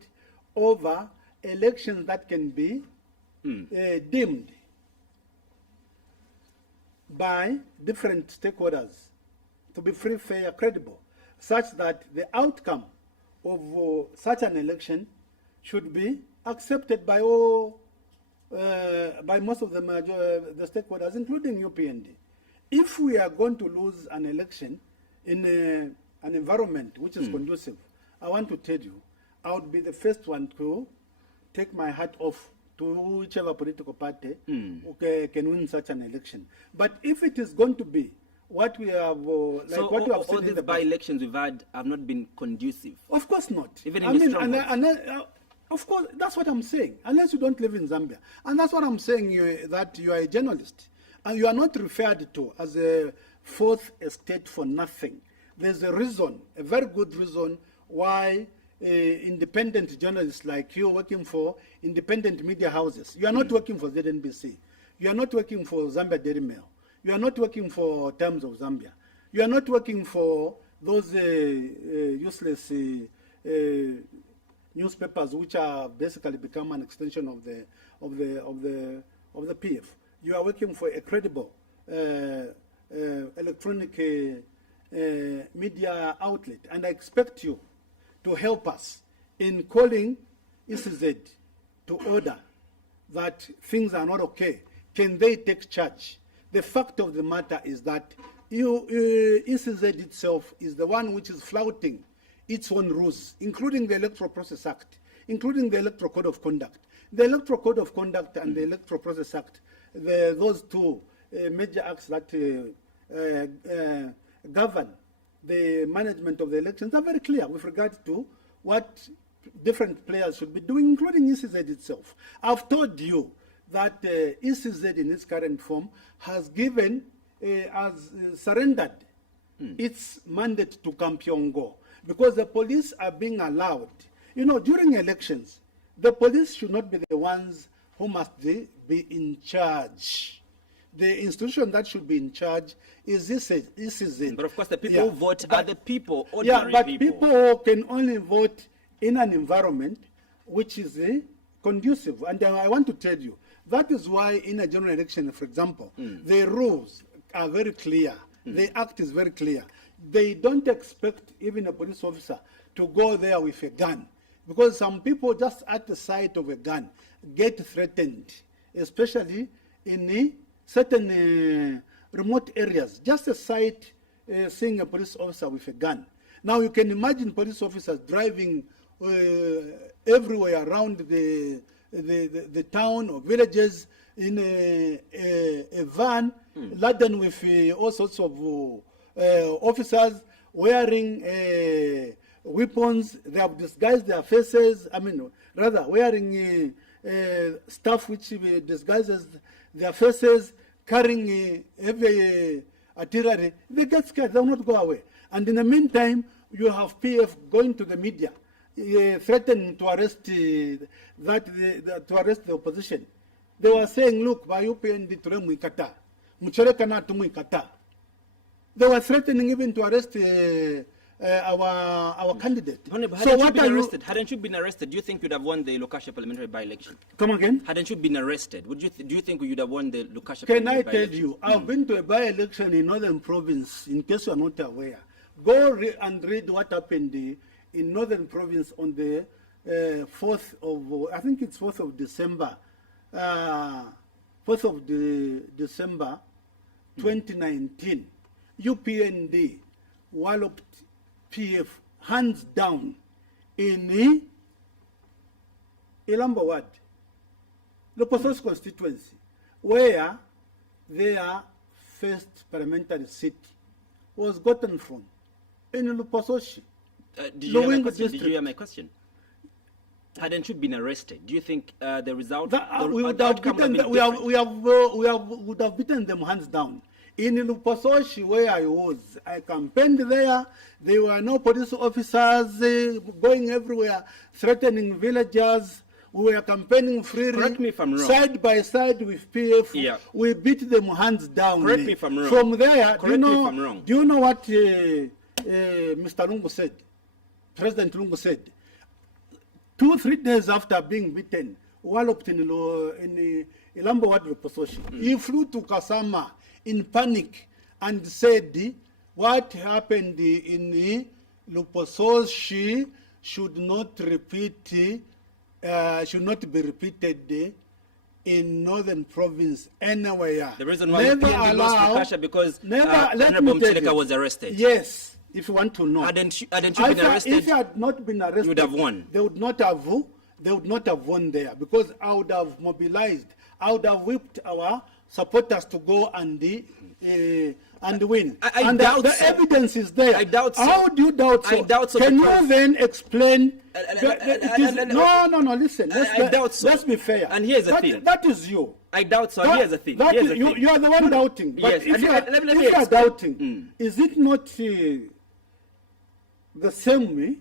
over elections that can be deemed by different stakeholders to be free, fair, credible, such that the outcome of such an election should be accepted by all, by most of the stakeholders, including Upnd. If we are going to lose an election in an environment which is conducive, I want to tell you, I would be the first one to take my hat off to whichever political party can win such an election. But if it is going to be what we have, like so what we have all seen these by-elections we've had have not been conducive? Of course not. Even in the strongholds? Of course, that's what I'm saying, unless you don't live in Zambia. And that's what I'm saying, that you are a journalist. And you are not referred to as a fourth estate for nothing. There's a reason, a very good reason, why independent journalists like you working for independent media houses. You are not working for ZNBC. You are not working for Zambia Daily Mail. You are not working for Times of Zambia. You are not working for those useless newspapers which are basically become an extension of the PF. You are working for a credible electronic media outlet, and I expect you to help us in calling ECZ to order that things are not okay. Can they take charge? The fact of the matter is that ECZ itself is the one which is flouting its own rules, including the Electoral Process Act, including the Electoral Code of Conduct. The Electoral Code of Conduct and the Electoral Process Act, those two major acts that govern the management of the elections are very clear with regard to what different players should be doing, including ECZ itself. I've told you that ECZ in its current form has given, surrendered its mandate to Kampyongo, because the police are being allowed. You know, during elections, the police should not be the ones who must be in charge. The institution that should be in charge is ECZ. But of course, the people who vote are the people, ordinary but people can only vote in an environment which is conducive. And I want to tell you, that is why in a general election, for example, the rules are very clear. The act is very clear. They don't expect even a police officer to go there with a gun, because some people just at the sight of a gun get threatened, especially in certain remote areas. Just a sight seeing a police officer with a gun. Now you can imagine police officers driving everywhere around the town or villages in a van laden with all sorts of officers wearing weapons. They have disguised their faces. I mean, rather wearing stuff which disguises their faces, carrying heavy artillery. They get scared. They will not go away. And in the meantime, you have PF going to the media, threatening to arrest to arrest the opposition. They were saying, "Look, by Upnd turemu ikata, Mucheleka na tumu ikata." They were threatening even to arrest our candidate. So what are you? Hadn't you been arrested, do you think you'd have won the Lukasha parliamentary by-election? Come again? Hadn't you been arrested, do you think you'd have won the Lukasha Can parliamentary I by-election? tell you, I've been to a by-election in Northern Province, in case you are not aware. Go and read what happened in Northern Province on the 4th of, I think it's 4th of December, 4th of December 2019. Upnd walloped PF hands down in Ilamba Ward, Loposos constituency, where their first parliamentary seat was gotten from, in Lupososhi. Did you hear my question? Hadn't you been arrested? Do you think the result? We would have beaten them hands down. In Lupososhi, where I was, I campaigned there. There were no police officers going everywhere, threatening villagers. We were campaigning freely. Correct me if I'm wrong. Side by side with PF. Yeah. We beat them hands down. Correct me if I'm wrong. From there, Correct me if I'm wrong. Do you know what Mr. Lungu said? President Lungu said, 2-3 days after being beaten, waloptinilo in Ilambo Wadu Pososhi. He flew to Kasama in panic and said what happened in Lupososhi should not be repeated in northern province anywhere. The reason why PND lost Lukasha because Honorable Mucheleka was arrested. Yes, if you want to know. Hadn't you been arrested? If you had not been arrested, you would have won. They would not have won there because I would have mobilized. I would have whipped our supporters to go and win. I doubt the so. evidence is there. I doubt so. How do you doubt so? I doubt so. Can you then explain? No, listen. I doubt so. Let's be fair. And here's the thing. That is you. I doubt so. Here's the thing. You are the one doubting. But Yes. if you are doubting, is it not the same way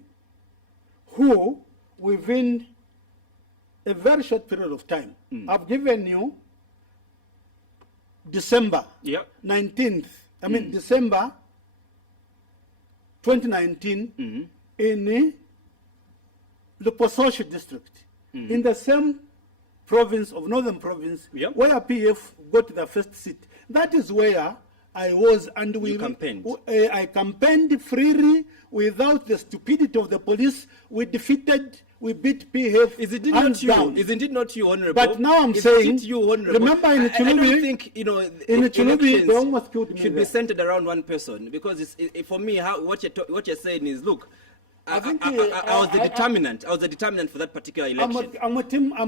who within a very short period of time, I've given you December 19th, December 2019 in Lupososhi district, in the same province of Northern Province, where PF got the first seat. That is where I was, and I campaigned freely without the stupidity of the police. We beat PF. Isn't it not you, Honorable? But now I'm saying, you, Honorable? Remember in Chulubi, I don't think, in Chulubi, they almost killed me should be centered around one person, because for me, what you're saying is, look, I was the determinant. I was the determinant for that particular election. I'm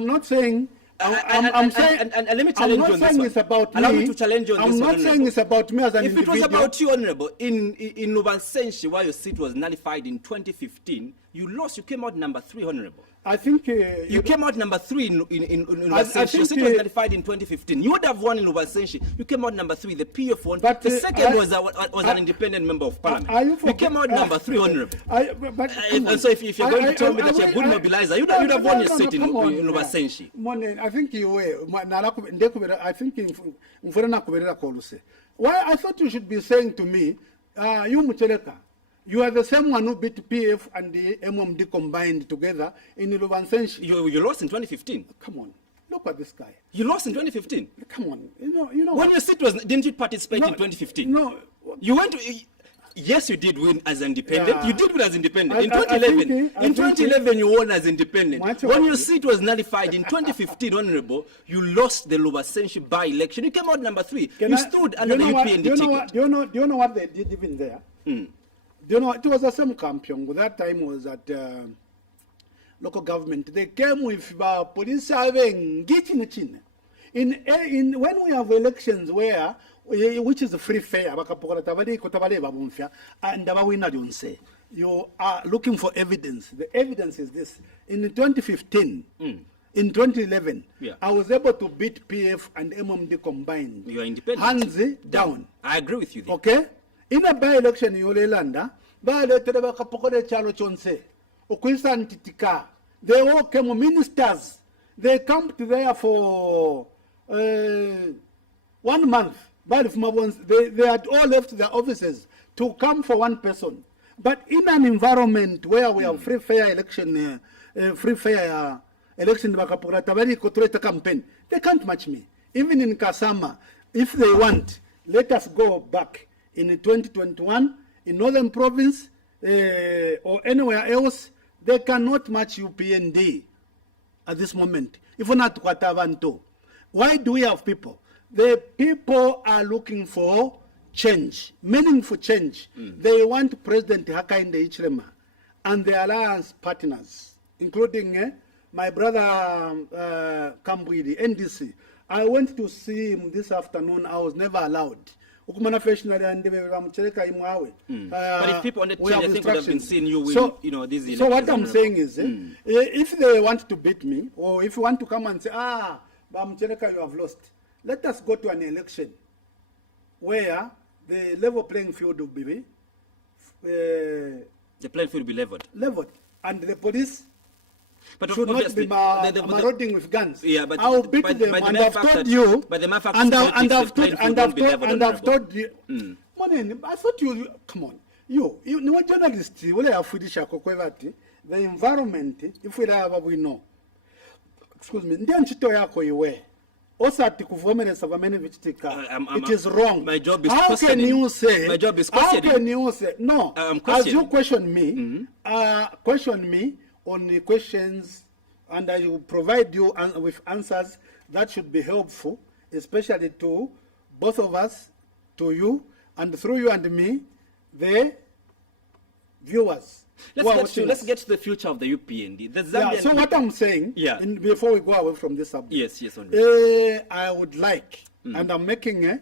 not saying. I'm saying. And let me challenge you on this one. It's about Allow me. me to challenge you on I'm this not one, saying it's about me as an individual. If it was about you, Honorable, in Lubansenshi, where your seat was nullified in 2015, you lost. You came out number 3, Honorable. I think you came out number 3 in Lubansenshi. Your seat was nullified in 2015. You would have won in Lubansenshi. You came out number 3. The PF won. But the second was an independent member of parliament. You came out number 3, Honorable. And so if you're going to tell me that you're a good mobilizer, you'd have won your seat in Lubansenshi. I think you were. I think why I thought you should be saying to me, you Mucheleka, you are the same one who beat PF and the MMD combined together in Lubansenshi. You lost in 2015. Come on, look at this guy. You lost in 2015. Come on, you know. When your seat was, didn't you participate in 2015? No. You went to. Yes, you did win as independent. Yeah. You did win as independent. In 2011, you won as independent. When your seat was nullified in 2015, Honorable, you lost the Lubansenshi by-election. You came out number 3. You stood under the UPND ticket. Do you know what they did even there? Do you know, it was the same campaign. That time was at local government. They came with police having in when we have elections where which is a free fair, and you are looking for evidence. The evidence is this. In 2015, in 2011, I was able to beat PF and MMD combined. You are independent. Hands down. I agree with you there. Okay? In a by-election in Yolanda, they all came ministers. They camped there for 1 month. They had all left their offices to come for one person. But in an environment where we have free fair election, campaign, they can't match me. Even in Kasama, if they want, let us go back in 2021 in Northern Province or anywhere else. They cannot match UPND at this moment. If not Kwatavanto, why do we have people? The people are looking for change, meaningful change. They want President Hakainde Hichilema and the alliance partners, including my brother Kambwidi, NDC. I went to see him this afternoon. I was never allowed. But if people on the chain, I think would have been seeing you with, these elections. So what I'm saying is, if they want to beat me, or if you want to come and say, Mucheleka, you have lost, let us go to an election where the level playing field will be the playing field will be leveled, and the police should not be marauding with guns. Yeah, but I'll beat them, and I've told you. But the matter of I've told you. I thought you come on. You know, journalists. The environment. If we know. excuse me, ndiye ntchito yako iwe. Osati kuvomereza vamene vichitika. It is wrong. My job is how questioning. Can you say? My job is How questioning. can you say? No. As you question me, question me on the questions, and I will provide you with answers that should be helpful, especially to both of us, to you, and through you and me, the viewers. Let's get to the future of the UPND. The Zambian so what I'm saying, before we go away from this subject, I would like, and I'm making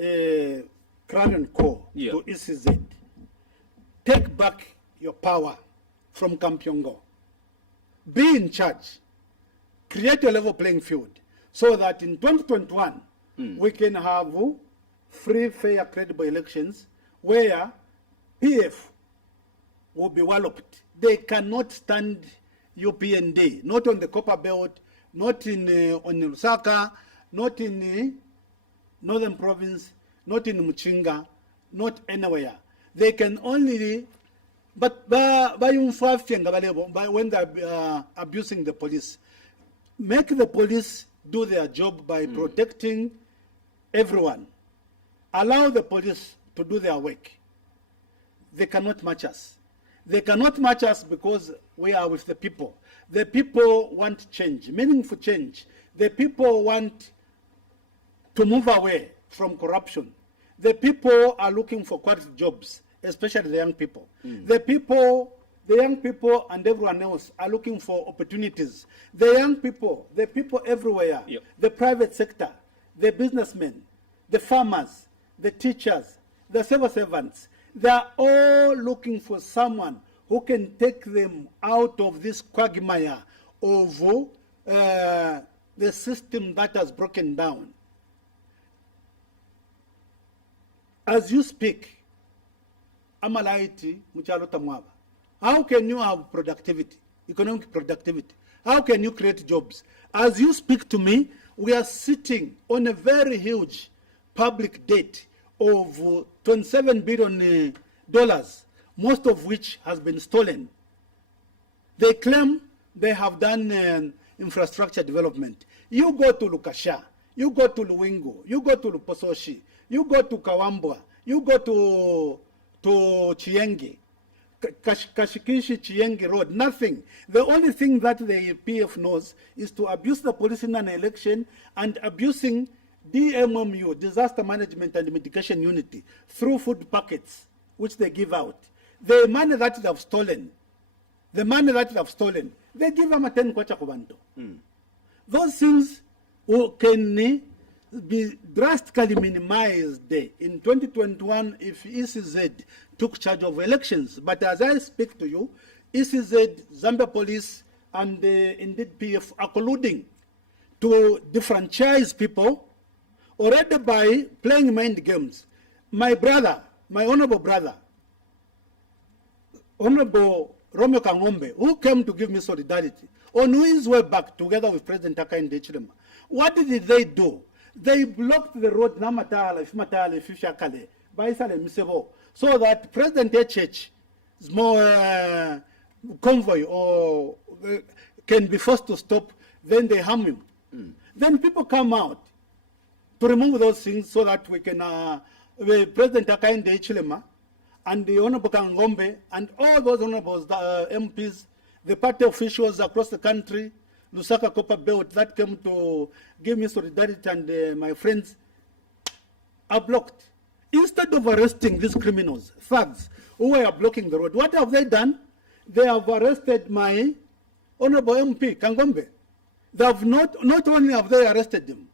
a crown call to ECZ, take back your power from Kampyongo. Be in charge. Create a level playing field so that in 2021 we can have free, fair, credible elections where PF will be walloped. They cannot stand UPND, not on the Copper Belt, not in on Lusaka, not in Northern Province, not in Muchinga, not anywhere. They can only, but when they're abusing the police, make the police do their job by protecting everyone. Allow the police to do their work. They cannot match us. They cannot match us because we are with the people. The people want change, meaningful change. The people want to move away from corruption. The people are looking for quality jobs, especially the young people. The young people and everyone else are looking for opportunities. The young people, the people everywhere, the private sector, the businessmen, the farmers, the teachers, the civil servants, they are all looking for someone who can take them out of this quagmire of the system that has broken down. As you speak, Amalaiti, Muchalota Mwaba, how can you have productivity, economic productivity? How can you create jobs? As you speak to me, we are sitting on a very huge public debt of $27 billion, most of which has been stolen. They claim they have done infrastructure development. You go to Lukasha, you go to Luwingo, you go to Lupososhi, you go to Kawambwa, you go to Chienge, Kashikishi Chienge Road, nothing. The only thing that the PF knows is to abuse the police in an election and abusing DMMU, Disaster Management and Mitigation Unity, through food packets, which they give out. The money that they have stolen, they give them a 10 kwacha kubanto. Those things can be drastically minimized in 2021 if ECZ took charge of elections. But as I speak to you, ECZ, Zambia Police, and indeed PF are colluding to defranchise people already by playing mind games. My brother, my honorable brother, Honorable Romeo Kangombe, who came to give me solidarity, on his way back together with President Hakainde Hichilema, what did they do? They blocked the road Namatala, Fimatala, Fishakale, Baisale, Misebo, so that President HH's more convoy or can be forced to stop, then they harm him. Then people come out to remove those things so that we can, President Hakainde Hichilema and the Honorable Kangombe and all those honorables, MPs, the party officials across the country, Lusaka Copper Belt, that came to give me solidarity and my friends are blocked. Instead of arresting these criminals, thugs, who were blocking the road, what have they done? They have arrested my Honorable MP, Kangombe. They have not only have they arrested him,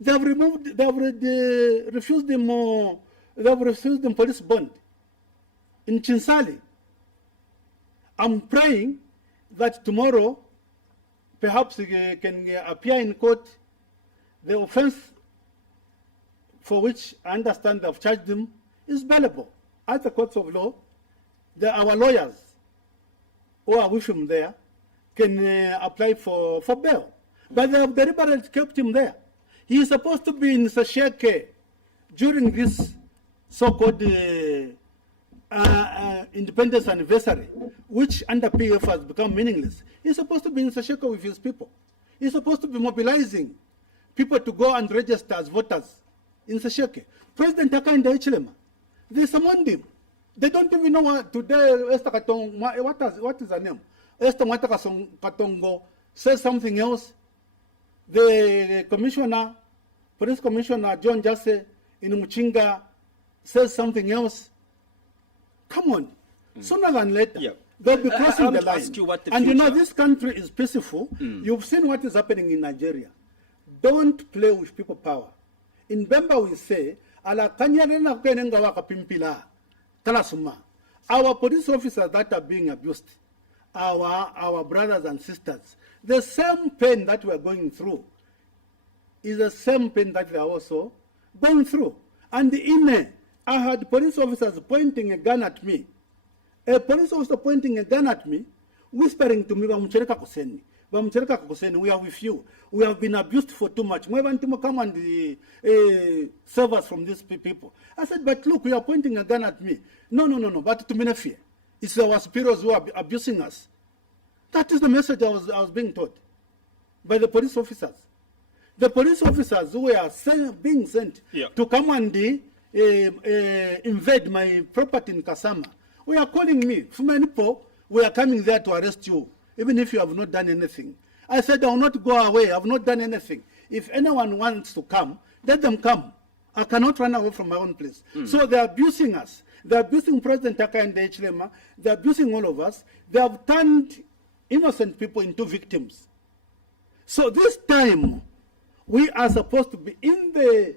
they have removed, they have refused him police bond in Chinsali. I'm praying that tomorrow perhaps he can appear in court. The offense for which I understand they've charged him is bailable. At the courts of law, our lawyers who are with him there can apply for bail. But they have deliberately kept him there. He is supposed to be in Sasheke during this so-called independence anniversary, which under PF has become meaningless. He's supposed to be in Sasheke with his people. is supposed to be mobilizing people to go and register as voters in Sesheke. President Hakainde Hichilema, they summoned him. They don't even know what today. Esther Katong, what is her name? Esther Mwata Katongo says something else. The commissioner, police commissioner John Jase in Muchinga says something else. Come on, sooner than later, they'll be crossing the line. And you know, this country is peaceful. You've seen what is happening in Nigeria. Don't play with people power. In Bemba we say, ala kanyarena kwenenga waka pimpila. Our police officers that are being abused, our brothers and sisters, the same pain that we are going through is the same pain that they are also going through. And I had police officers pointing a gun at me. A police officer pointing a gun at me, whispering to me, Mucheleka Koseni, we are with you. We have been abused for too much. We want to come and serve us from these people. I said, but look, we are pointing a gun at me. No, but to me, fear. It's our superiors who are abusing us. That is the message I was being taught by the police officers. The police officers who were being sent to come and invade my property in Kasama, we are calling me. Fumanipo, we are coming there to arrest you, even if you have not done anything. I said, I will not go away. I have not done anything. If anyone wants to come, let them come. I cannot run away from my own place. So they are abusing us. They are abusing President Hakainde Hichilema. They are abusing all of us. They have turned innocent people into victims. So this time, we are supposed to be in the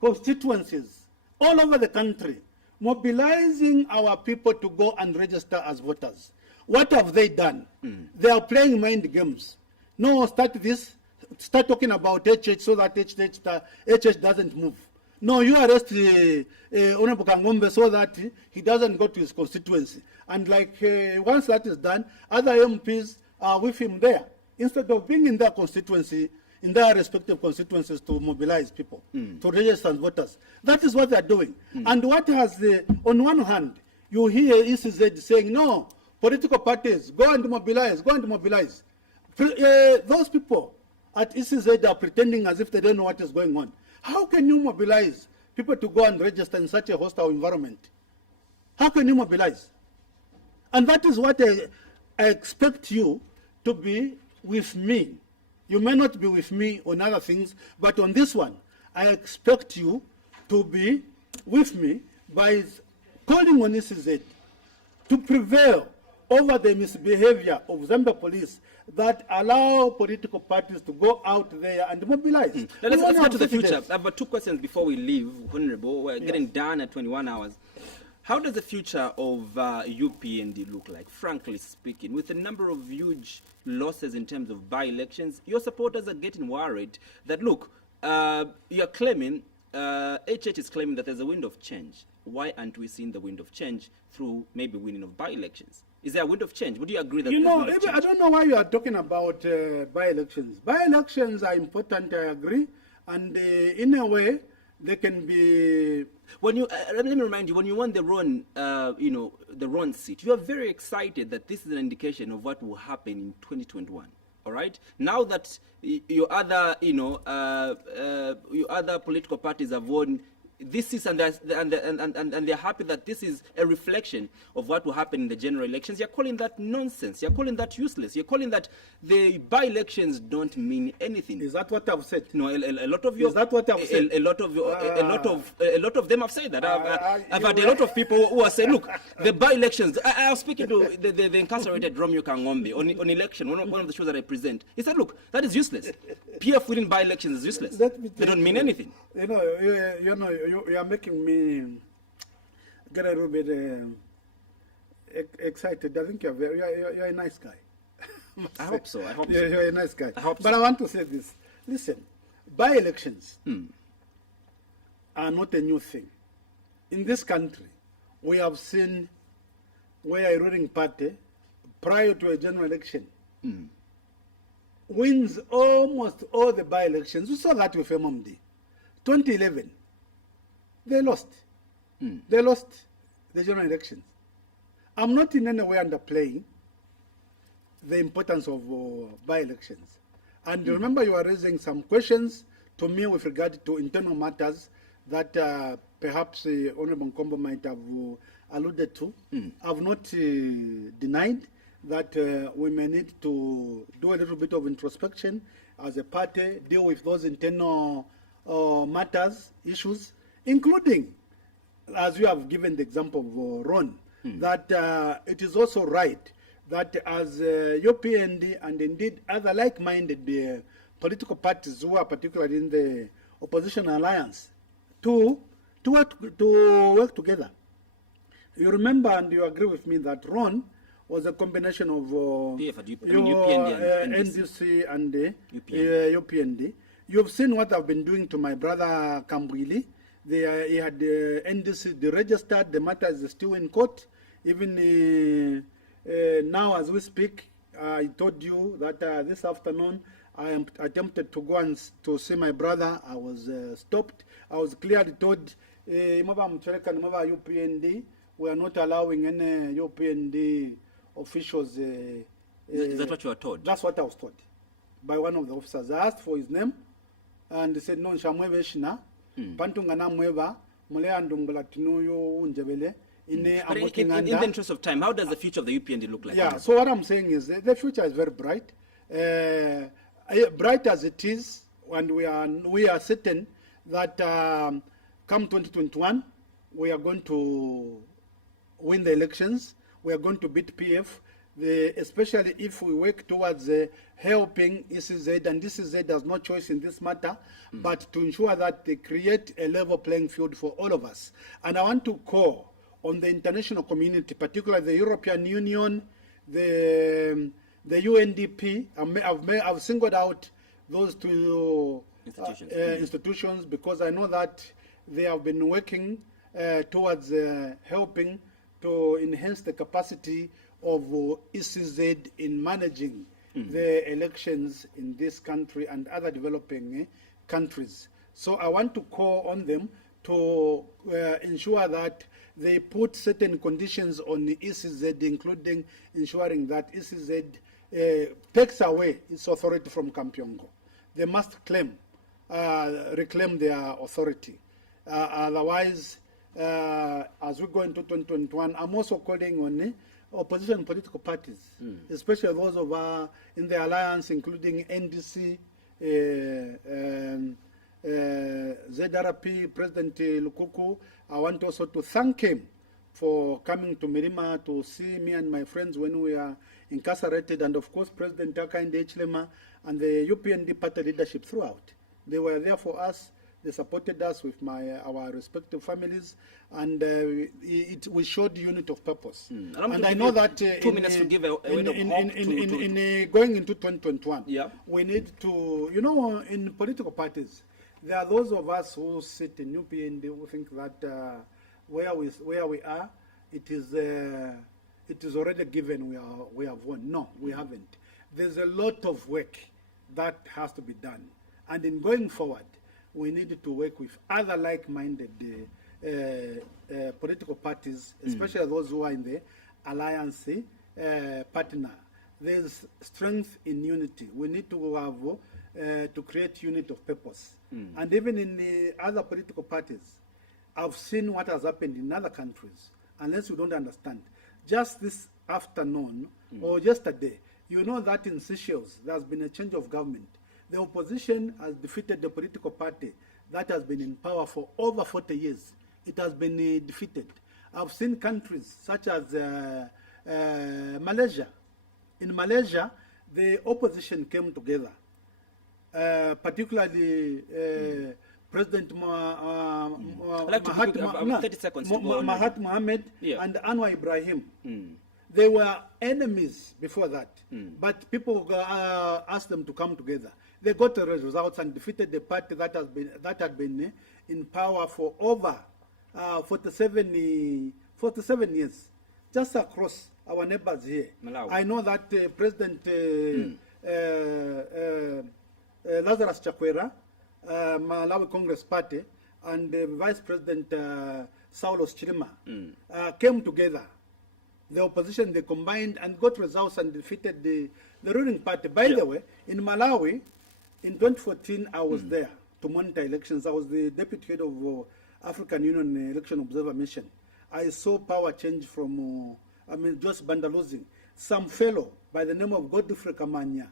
constituencies all over the country, mobilizing our people to go and register as voters. What have they done? They are playing mind games. No, start talking about HH so that HH doesn't move. No, you arrest Honorable Kangombe so that he doesn't go to his constituency. And once that is done, other MPs are with him there. Instead of being in their constituency, in their respective constituencies to mobilize people, to register as voters. That is what they are doing. And what has on one hand, you hear ECZ saying, no, political parties, go and mobilize, go and mobilize. Those people at ECZ are pretending as if they don't know what is going on. How can you mobilize people to go and register in such a hostile environment? How can you mobilize? And that is what I expect you to be with me. You may not be with me on other things, but on this one, I expect you to be with me by calling on ECZ to prevail over the misbehavior of Zambia police that allow political parties to go out there and mobilize. Let's get to the future. I've got two questions before we leave, Honorable. We're getting done at 21 hours. How does the future of UPND look like, frankly speaking? With a number of huge losses in terms of by-elections, your supporters are getting worried that, look, you're claiming, HH is claiming that there's a wind of change. Why aren't we seeing the wind of change through maybe winning of by-elections? Is there a wind of change? Would you agree that I don't know why you are talking about by-elections. By-elections are important, I agree. And in a way, they can be... When you let me remind you, when you won the Ron, the Ron seat, you are very excited that this is an indication of what will happen in 2021. All right. Now that your other, your other political parties have won this is and they're happy that this is a reflection of what will happen in the general elections. You're calling that nonsense. You're calling that useless. You're calling that the by-elections don't mean anything. Is that what I've said? No, a lot of you. Is that what I've said? A lot of them have said that. I've had a lot of people who are saying, look, the by-elections. I was speaking to the incarcerated Romeo Kangombe on election. One of the shows that I present. He said, look, that is useless. PF winning by-elections is useless. They don't mean anything. You are making me get a little bit excited. I think you're a nice guy. I hope so. You're a nice guy. I hope but so. I want to say this. Listen, by-elections are not a new thing. In this country, we have seen where a ruling party, prior to a general election, wins almost all the by-elections. We saw that with Upnd. 2011, they lost. They lost the general elections. I'm not in any way underplaying the importance of by-elections. And remember, you are raising some questions to me with regard to internal matters that perhaps Honorable Nkombo might have alluded to. I've not denied that we may need to do a little bit of introspection as a party, deal with those internal matters, issues, including, as you have given the example of Ron, that it is also right that as Upnd and indeed other like-minded political parties who are particularly in the opposition alliance to work together. You remember and you agree with me that Ron was a combination of NDC and Upnd. You've seen what I've been doing to my brother Kambwili. He had NDC deregistered. The matter is still in court. Even now, as we speak, I told you that this afternoon I am attempted to go and to see my brother. I was stopped. I was clearly told, Mucheleka and Upnd, we are not allowing any Upnd officials. Is that what you were told? That's what I was told by one of the officers. I asked for his name, and they said, no, Shamweve Shina, Pantungana Mweva, Mule Andungala Tinuyo Unjebele. In the interest of time, how does the future of the UPND look like? Yeah, so what I'm saying is the future is very bright. Bright as it is, and we are certain that come 2021, we are going to win the elections. We are going to beat PF, especially if we work towards helping ECZ, and ECZ has no choice in this matter, but to ensure that they create a level playing field for all of us. And I want to call on the international community, particularly the European Union, the UNDP. I've singled out those two institutions because I know that they have been working towards helping to enhance the capacity of ECZ in managing the elections in this country and other developing countries. So I want to call on them to ensure that they put certain conditions on the ECZ, including ensuring that ECZ takes away its authority from Kampyongo. They must reclaim their authority. Otherwise, as we go into 2021, I'm also calling on opposition political parties, especially those of in the alliance, including NDC, ZRP, President Lukuku. I want also to thank him for coming to Mirima to see me and my friends when we are incarcerated, and of course President Hakainde Hichilema and the UPND party leadership throughout. They were there for us. They supported us with our respective families, and we showed unity of purpose. And I know that 2 minutes to give a word of hope in going into 2021, yeah, we need to, in political parties, there are those of us who sit in UPND who think that where we are, it is already given. We have won. No, we haven't. There's a lot of work that has to be done, and in going forward, we need to work with other like-minded political parties, especially those who are in the alliance partner. There's strength in unity. We need to have to create unity of purpose. And even in the other political parties, I've seen what has happened in other countries, unless you don't understand. Just this afternoon or yesterday, you know that in Seychelles, there's been a change of government. The opposition has defeated the political party that has been in power for over 40 years. It has been defeated. I've seen countries such as Malaysia. In Malaysia, the opposition came together, particularly President Mahathir Mohamad and Anwar Ibrahim. They were enemies before that, but people asked them to come together. They got the results and defeated the party that had been in power for over 47 years, just across our neighbors here. Malawi. I know that President Lazarus Chakwera, Malawi Congress Party, and Vice President Saulos Chilima came together. The opposition, they combined and got results and defeated the ruling party. By the way, in Malawi, In 2014, I was there to monitor elections. I was the deputy head of African Union Election Observer Mission. I saw power change from, Joseph Banda losing. Some fellow by the name of Godfrey Kamanya,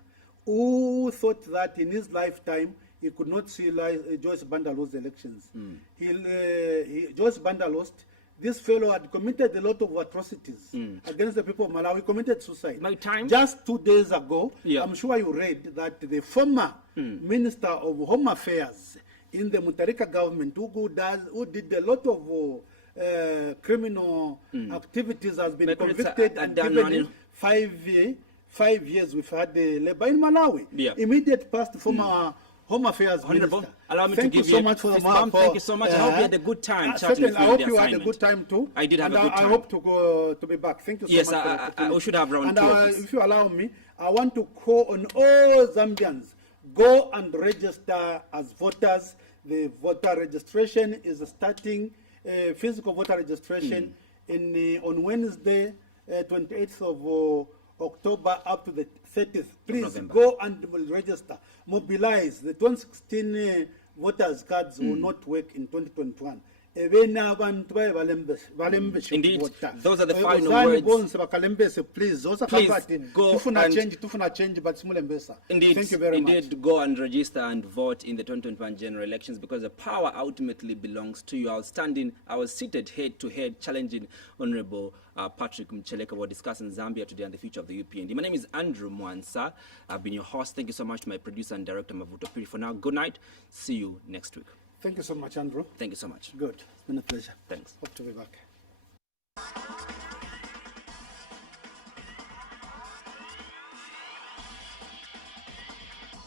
who thought that in his lifetime he could not see Joyce Banda lose the elections. Joyce Banda lost. This fellow had committed a lot of atrocities against the people of Malawi. He committed suicide. My time? Just 2 days ago, I'm sure you read that the former Minister of Home Affairs in the Mucheleka government, who did a lot of criminal activities, has been convicted and given 5 years. We've had the labor in Malawi. Immediate past former Home Affairs Minister. Allow me Thank to give you so much for the bump. Thank you so much. I hope you had a good time chatting with you. I hope you had a good time too. I did have a good time. I hope to be back. Thank you so much. Yes, we should have round 2 of this. If you allow me, I want to call on all Zambians, go and register as voters. The voter registration is starting, physical voter registration on Wednesday, 28th of October up to the 30th. Please November. Go and register. Mobilize. The 2016 voters cards will not work in 2021. Indeed, those are the final words. Please go change, but Indeed, thank you very much. Indeed, go and register and vote in the 2021 general elections, because the power ultimately belongs to you. I was seated head to head challenging Honorable Patrick Mucheleka. We're discussing Zambia today and the future of the Upnd. My name is Andrew Mwansa. I've been your host. Thank you so much to my producer and director, Mavuto Piri. For now, good night. See you next week. Thank you so much, Andrew. Thank you so much. Good. It's been a pleasure. Thanks. Hope to be back.